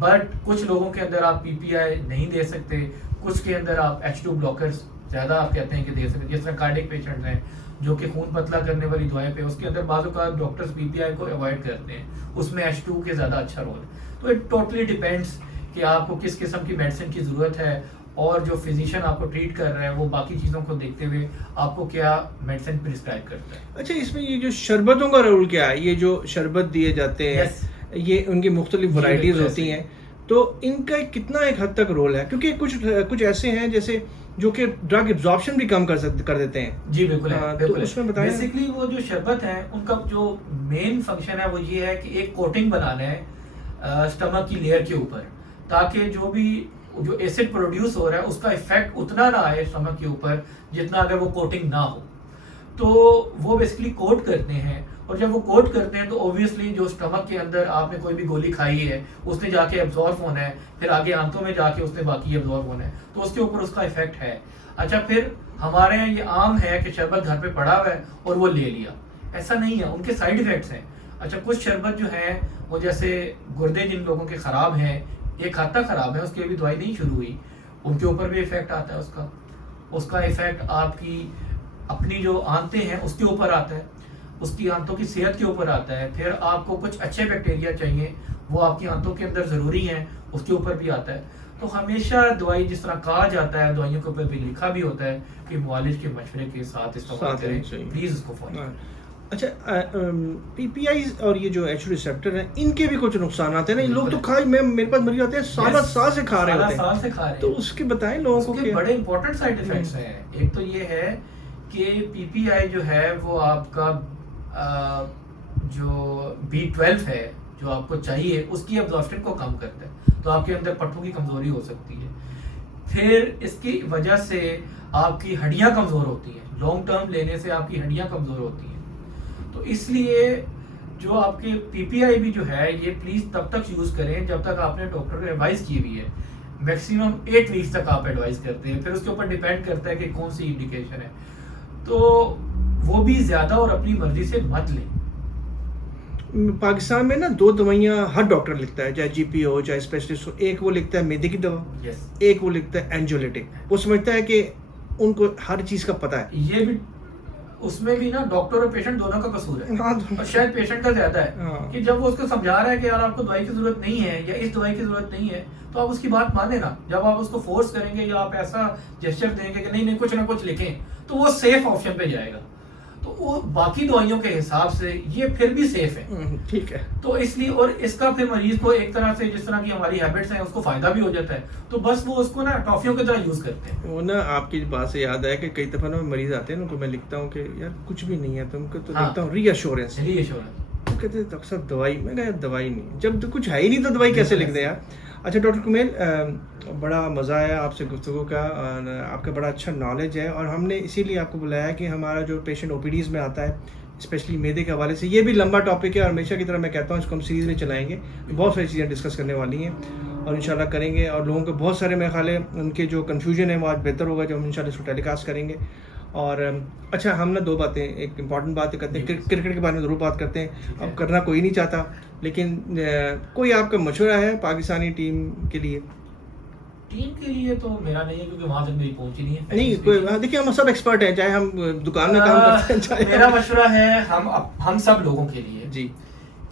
बट कुछ लोगों के अंदर आप PPI नहीं दे सकते, कुछ के अंदर आप H2 ब्लॉकर्स ज़्यादा आप कहते हैं कि दे सकते। जिस तरह कार्डिक पेशेंट्स हैं जो कि खून पतला करने वाली दवाएं पे, उसके अंदर बाज़ों का डॉक्टर्स PPI को अवॉइड करते हैं, उसमें H2 के ज़्यादा अच्छा रोल है। तो इट टोटली डिपेंड्स कि आपको किस किस्म की मेडिसिन की ज़रूरत है और जो फिजिशियन आपको ट्रीट कर रहा है वो बाकी चीज़ों को देखते हुए आपको क्या मेडिसिन प्रिस्क्राइब करता है। अच्छा, इसमें ये जो शरबतों का रोल क्या है? ये जो शरबत दिए जाते हैं, Yes. ये उनकी मुख्तलिफ जी, वैरायटीज बिल्कुल होती ऐसे ही। हैं, तो इनका कितना एक हद तक रोल है? क्योंकि कुछ ऐसे हैं जैसे जो कि ड्रग एब्जॉर्प्शन भी कम कर देते हैं। जी बिल्कुल है, हाँ, तो बिल्कुल उसमें है। बताएं। बेसिकली वो जो शरबत है उनका जो मेन फंक्शन है वो ये है कि एक कोटिंग बनाना है स्टमक की लेयर के ऊपर, ताकि जो एसिड प्रोड्यूस हो रहा है उसका इफेक्ट उतना ना आए स्टमक के ऊपर जितना अगर वो कोटिंग ना हो। तो वो बेसिकली कोट करते हैं, और जब वो कोट करते हैं तो ऑब्वियसली जो स्टमक के अंदर आपने कोई भी गोली खाई है उसने जाके एब्जॉर्ब होना है, फिर आगे आंतों में जाके उसने बाकी एब्जॉर्ब होना है, तो उसके ऊपर उसका इफेक्ट है। अच्छा, फिर हमारे यहाँ ये आम है कि शरबत घर पे पड़ा हुआ है और वो ले लिया, ऐसा नहीं है, उनके साइड इफेक्ट्स हैं। अच्छा, कुछ शरबत जो है वो जैसे गुर्दे जिन लोगों के ख़राब हैं, एक हद तक ख़राब है, उसकी अभी दवाई नहीं शुरू हुई, उनके ऊपर भी इफेक्ट आता है उसका इफेक्ट आपकी अपनी जो आंतें हैं उसके ऊपर आता है, उसकी आंतों की सेहत के ऊपर आता है। फिर आपको कुछ अच्छे बैक्टीरिया चाहिए, वो आपकी आंतों के अंदर ज़रूरी हैं, उसके ऊपर भी आता है। तो हमेशा दवाई जिस तरह कहा जाता है, दवाइयों के ऊपर भी लिखा भी होता है कि मुआलिज के मशवरे के साथ इस्तेमाल साथ लेनी करें, चाहिए। प्लीज़ उसको फॉलो। हाँ। अच्छा, पीपीआई और ये जो एच रिसेप्टर हैं, इनके भी कुछ नुकसान आते हैं ना? लोग तो बिल्कुल। मेरे पास मरीज आते हैं साल साल से खा रहे सारा होते हैं, साल से खा रहे तो हैं। उसके बताएं लोगों को उसके क्या। बड़े इंपॉर्टेंट साइड इफेक्ट्स हैं। एक तो ये है कि पीपीआई जो है वो आपका जो B12 है जो आपको चाहिए उसकी एब्जॉर्प्शन को कम करता है, तो आपके अंदर पट्टों की कमजोरी हो सकती है। फिर इसकी वजह से आपकी हड्डियां कमजोर होती हैं, लॉन्ग टर्म लेने से आपकी हड्डियां कमजोर होती हैं। तो इसलिए जो आपके पीपीआई भी जो है ये प्लीज तब तक यूज करें जब तक आपने डॉक्टर को एडवाइस की हुई है। मैक्सिमम 8 वीक्स तक आप एडवाइस करते हैं, फिर उसके ऊपर डिपेंड करता है कि कौन सी इंडिकेशन है, तो वो भी ज्यादा और अपनी मर्जी से मत लें। पाकिस्तान में ना 2 दवाइयाँ हर डॉक्टर लिखता है, चाहे जीपी हो चाहे स्पेशलिस्ट हो। एक वो लिखता है मैदे की दवा, यस, एक वो लिखता है एंजियोलिटिक। वो समझता है कि उनको हर चीज़ का पता है। ये भी उसमें भी ना डॉक्टर और पेशेंट दोनों का कसूर है, हाँ, और शायद पेशेंट का ज्यादा है हाँ। कि जब वो उसको समझा रहा है कि यार आपको दवाई की जरूरत नहीं है या इस दवाई की जरूरत नहीं है, तो आप उसकी बात माने ना। जब आप उसको फोर्स करेंगे या आप ऐसा जेस्चर देंगे कि नहीं नहीं कुछ ना कुछ लिखें, तो वो सेफ ऑप्शन पे जाएगा। तो वो बाकी दवाइयों के हिसाब से ये फिर भी सेफ है। ठीक है। तो इसलिए, और इसका फिर मरीज को एक तरह से जिस तरह की हमारी हैबिट्स हैं उसको फायदा भी हो जाता है, तो बस वो उसको ना टॉफियों की तरह यूज करते हैं। वो ना आपकी बात से याद आया कि कई दफ़ा ना मरीज आते हैं, उनको मैं लिखता हूँ कि यार कुछ भी नहीं है, तुमको तो हाँ। लिखता हूँ रीअश्योरेंस। रीअश्योरेंस। तो कहते हैं डॉक्टर साहब दवाई, मैं कहा दवाई नहीं, जब तो कुछ है ही नहीं तो दवाई कैसे लिख दे यार। अच्छा डॉक्टर कुमेल, बड़ा मज़ा आया आपसे गुफ्तगू का, और आपका बड़ा अच्छा नॉलेज है, और हमने इसीलिए आपको बुलाया कि हमारा जो पेशेंट ओपीडीज़ में आता है स्पेशली मैदे के हवाले से, ये भी लंबा टॉपिक है, और हमेशा की तरह मैं कहता हूँ इसको हम सीरीज़ में चलाएंगे, बहुत सारी चीज़ें डिस्कस करने वाली हैं और इंशाल्लाह करेंगे, और लोगों को बहुत सारे मेरे ख्याल है उनके जो कन्फ्यूजन है वो आज बेहतर होगा जब हम इंशाल्लाह इसको टेलीकास्ट करेंगे। और अच्छा, हम ना 2 बातें, एक इम्पॉर्टेंट बात करते हैं, क्रिकेट के बारे में ज़रूर बात करते हैं। अब करना कोई नहीं चाहता, लेकिन कोई आपका मशवरा है पाकिस्तानी टीम के लिए? टीम के लिए तो मेरा नहीं है, क्योंकि वहां तक मेरी पहुंच ही नहीं है। नहीं कोई, देखिए हम सब एक्सपर्ट हैं, चाहे हम दुकान में काम करते हैं चाहे मेरा मशवरा है हम सब लोगों के लिए जी,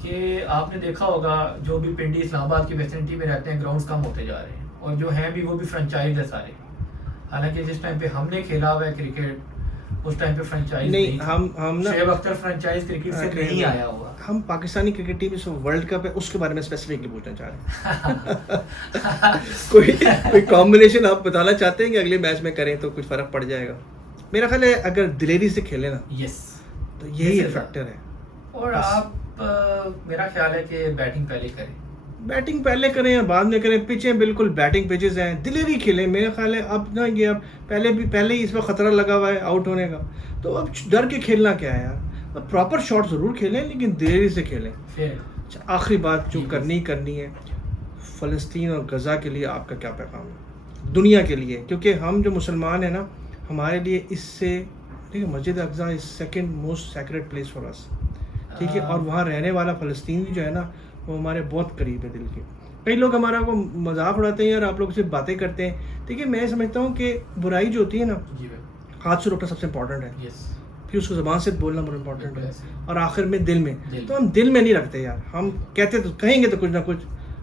कि आपने देखा होगा जो भी पिंडी इस्लामाबाद की वेसिनिटी में रहते हैं, ग्राउंड्स कम होते जा रहे हैं, और जो हैं भी वो भी फ्रेंचाइज है सारे। हालांकि जिस टाइम पे हमने खेला हुआ है क्रिकेट, उस टाइम पे फ्रेंचाइज नहीं, हम ना शेब अख्तर फ्रेंचाइज क्रिकेट से नहीं आया हुआ। हम पाकिस्तानी क्रिकेट टीम जो वर्ल्ड कप है उसके बारे में स्पेसिफिकली पूछना चाह रहे हैं। कोई कॉम्बिनेशन आप बताना चाहते हैं कि अगले मैच में करें तो कुछ फर्क पड़ जाएगा? मेरा ख्याल है अगर दिलेरी से खेले ना, यस, तो यही फैक्टर है। और आप मेरा ख्याल है कि बैटिंग पहले करें। बैटिंग पहले करें या बाद में करें, पिचें बिल्कुल बैटिंग पिचेस हैं, दिलेरी खेलें। मेरा ख्याल है अब ना ये अब पहले ही इस पर खतरा लगा हुआ है आउट होने का, तो अब डर के खेलना क्या है यार, प्रॉपर शॉट ज़रूर खेलें लेकिन दिलेरी से खेलें। अच्छा, आखिरी बात जो करनी है, फ़लस्तीन और गज़ा के लिए आपका क्या पैगाम है दुनिया के लिए? क्योंकि हम जो मुसलमान हैं ना, हमारे लिए इससे, ठीक है, मस्जिद अक़सा is second most sacred place for us, ठीक है, और वहाँ रहने वाला फ़लस्तीनी जो है ना, वो हमारे बहुत करीब है दिल के। कई लोग हमारा को मजाक उड़ाते हैं, यार आप लोग सिर्फ बातें करते हैं। ठीक है, मैं समझता हूँ कि बुराई जो होती है ना, हाथ से रोकना सबसे इम्पोर्टेंट है, फिर उसको ज़बान से बोलना बहुत इम्पोर्टेंट है, और आखिर में दिल में। तो हम दिल में नहीं रखते यार, हम कहते तो कहेंगे तो कुछ ना कुछ,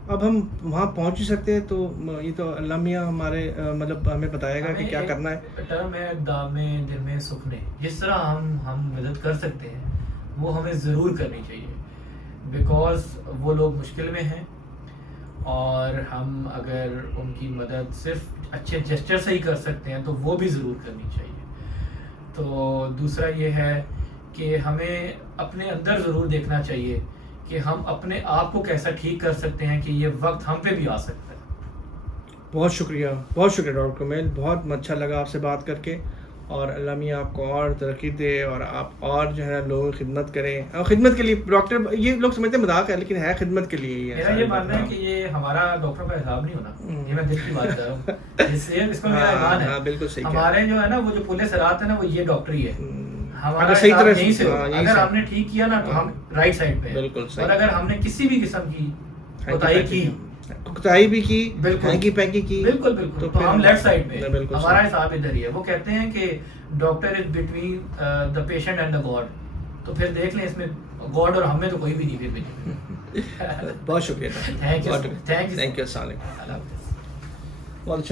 अब हम वहाँ पहुँच ही सकते हैं, तो ये तो अल्लाह मियाँ हमारे मतलब हमें बताएगा कि हमें क्या एक करना है। टर्म है दाम में दिल में सुख ने, जिस तरह हम मदद कर सकते हैं वो हमें ज़रूर करनी चाहिए, बिकॉज़ वो लोग मुश्किल में हैं और हम अगर उनकी मदद सिर्फ अच्छे जेस्चर से ही कर सकते हैं तो वो भी ज़रूर करनी चाहिए। तो दूसरा ये है कि हमें अपने अंदर ज़रूर देखना चाहिए कि हम अपने आप को कैसा ठीक कर सकते हैं कि ये वक्त हम पे भी आ सकता है। बहुत शुक्रिया डॉक्टर कमेल, बहुत अच्छा लगा आपसे बात करके, और अल्लाह मियाँ आपको और तरक्की दे और आप और जो है लोगों की खिदमत करें। और खिदमत के लिए डॉक्टर, ये लोग समझते हैं मजाक है, लेकिन है खिदमत के लिए ही है। मेरा ये मानना है कि ये हमारा डॉक्टर का हिसाब नहीं होना, ये मैं दिल की बात कर रहा हूँ, जिससे इसमें मेरा ईमान है। हाँ, बिल्कुल सही कह रहे हमारे जो है ना वो जो पुलिस रात है ना, वो ये डॉक्टर ही है। हमारा अगर सही हिसाब तरह यहीं से हाँ, होगा। यहीं अगर से। हमने ठीक किया ना तो हम राइट साइड पे हैं। बिल्कुल सही। और अगर हमने किसी भी किस्म की कोताही की, कुताही भी की, बिल्कुल हैंकी पैंकी की, बिल्कुल तो फिर हम लेफ्ट साइड पे हैं। बिल्कुल हमारा सही। हिसाब इधर ही है। वो कहते हैं कि doctor is between the patient and the God, तो फिर देख लें इसमें गॉड और हमें तो कोई भी नहीं फिर भी। बहुत शुक्रिया। Thank you, thank you. अस्सलाम वालेकुम। अल्लाह हाफ़िज़। बहुत अच्छा।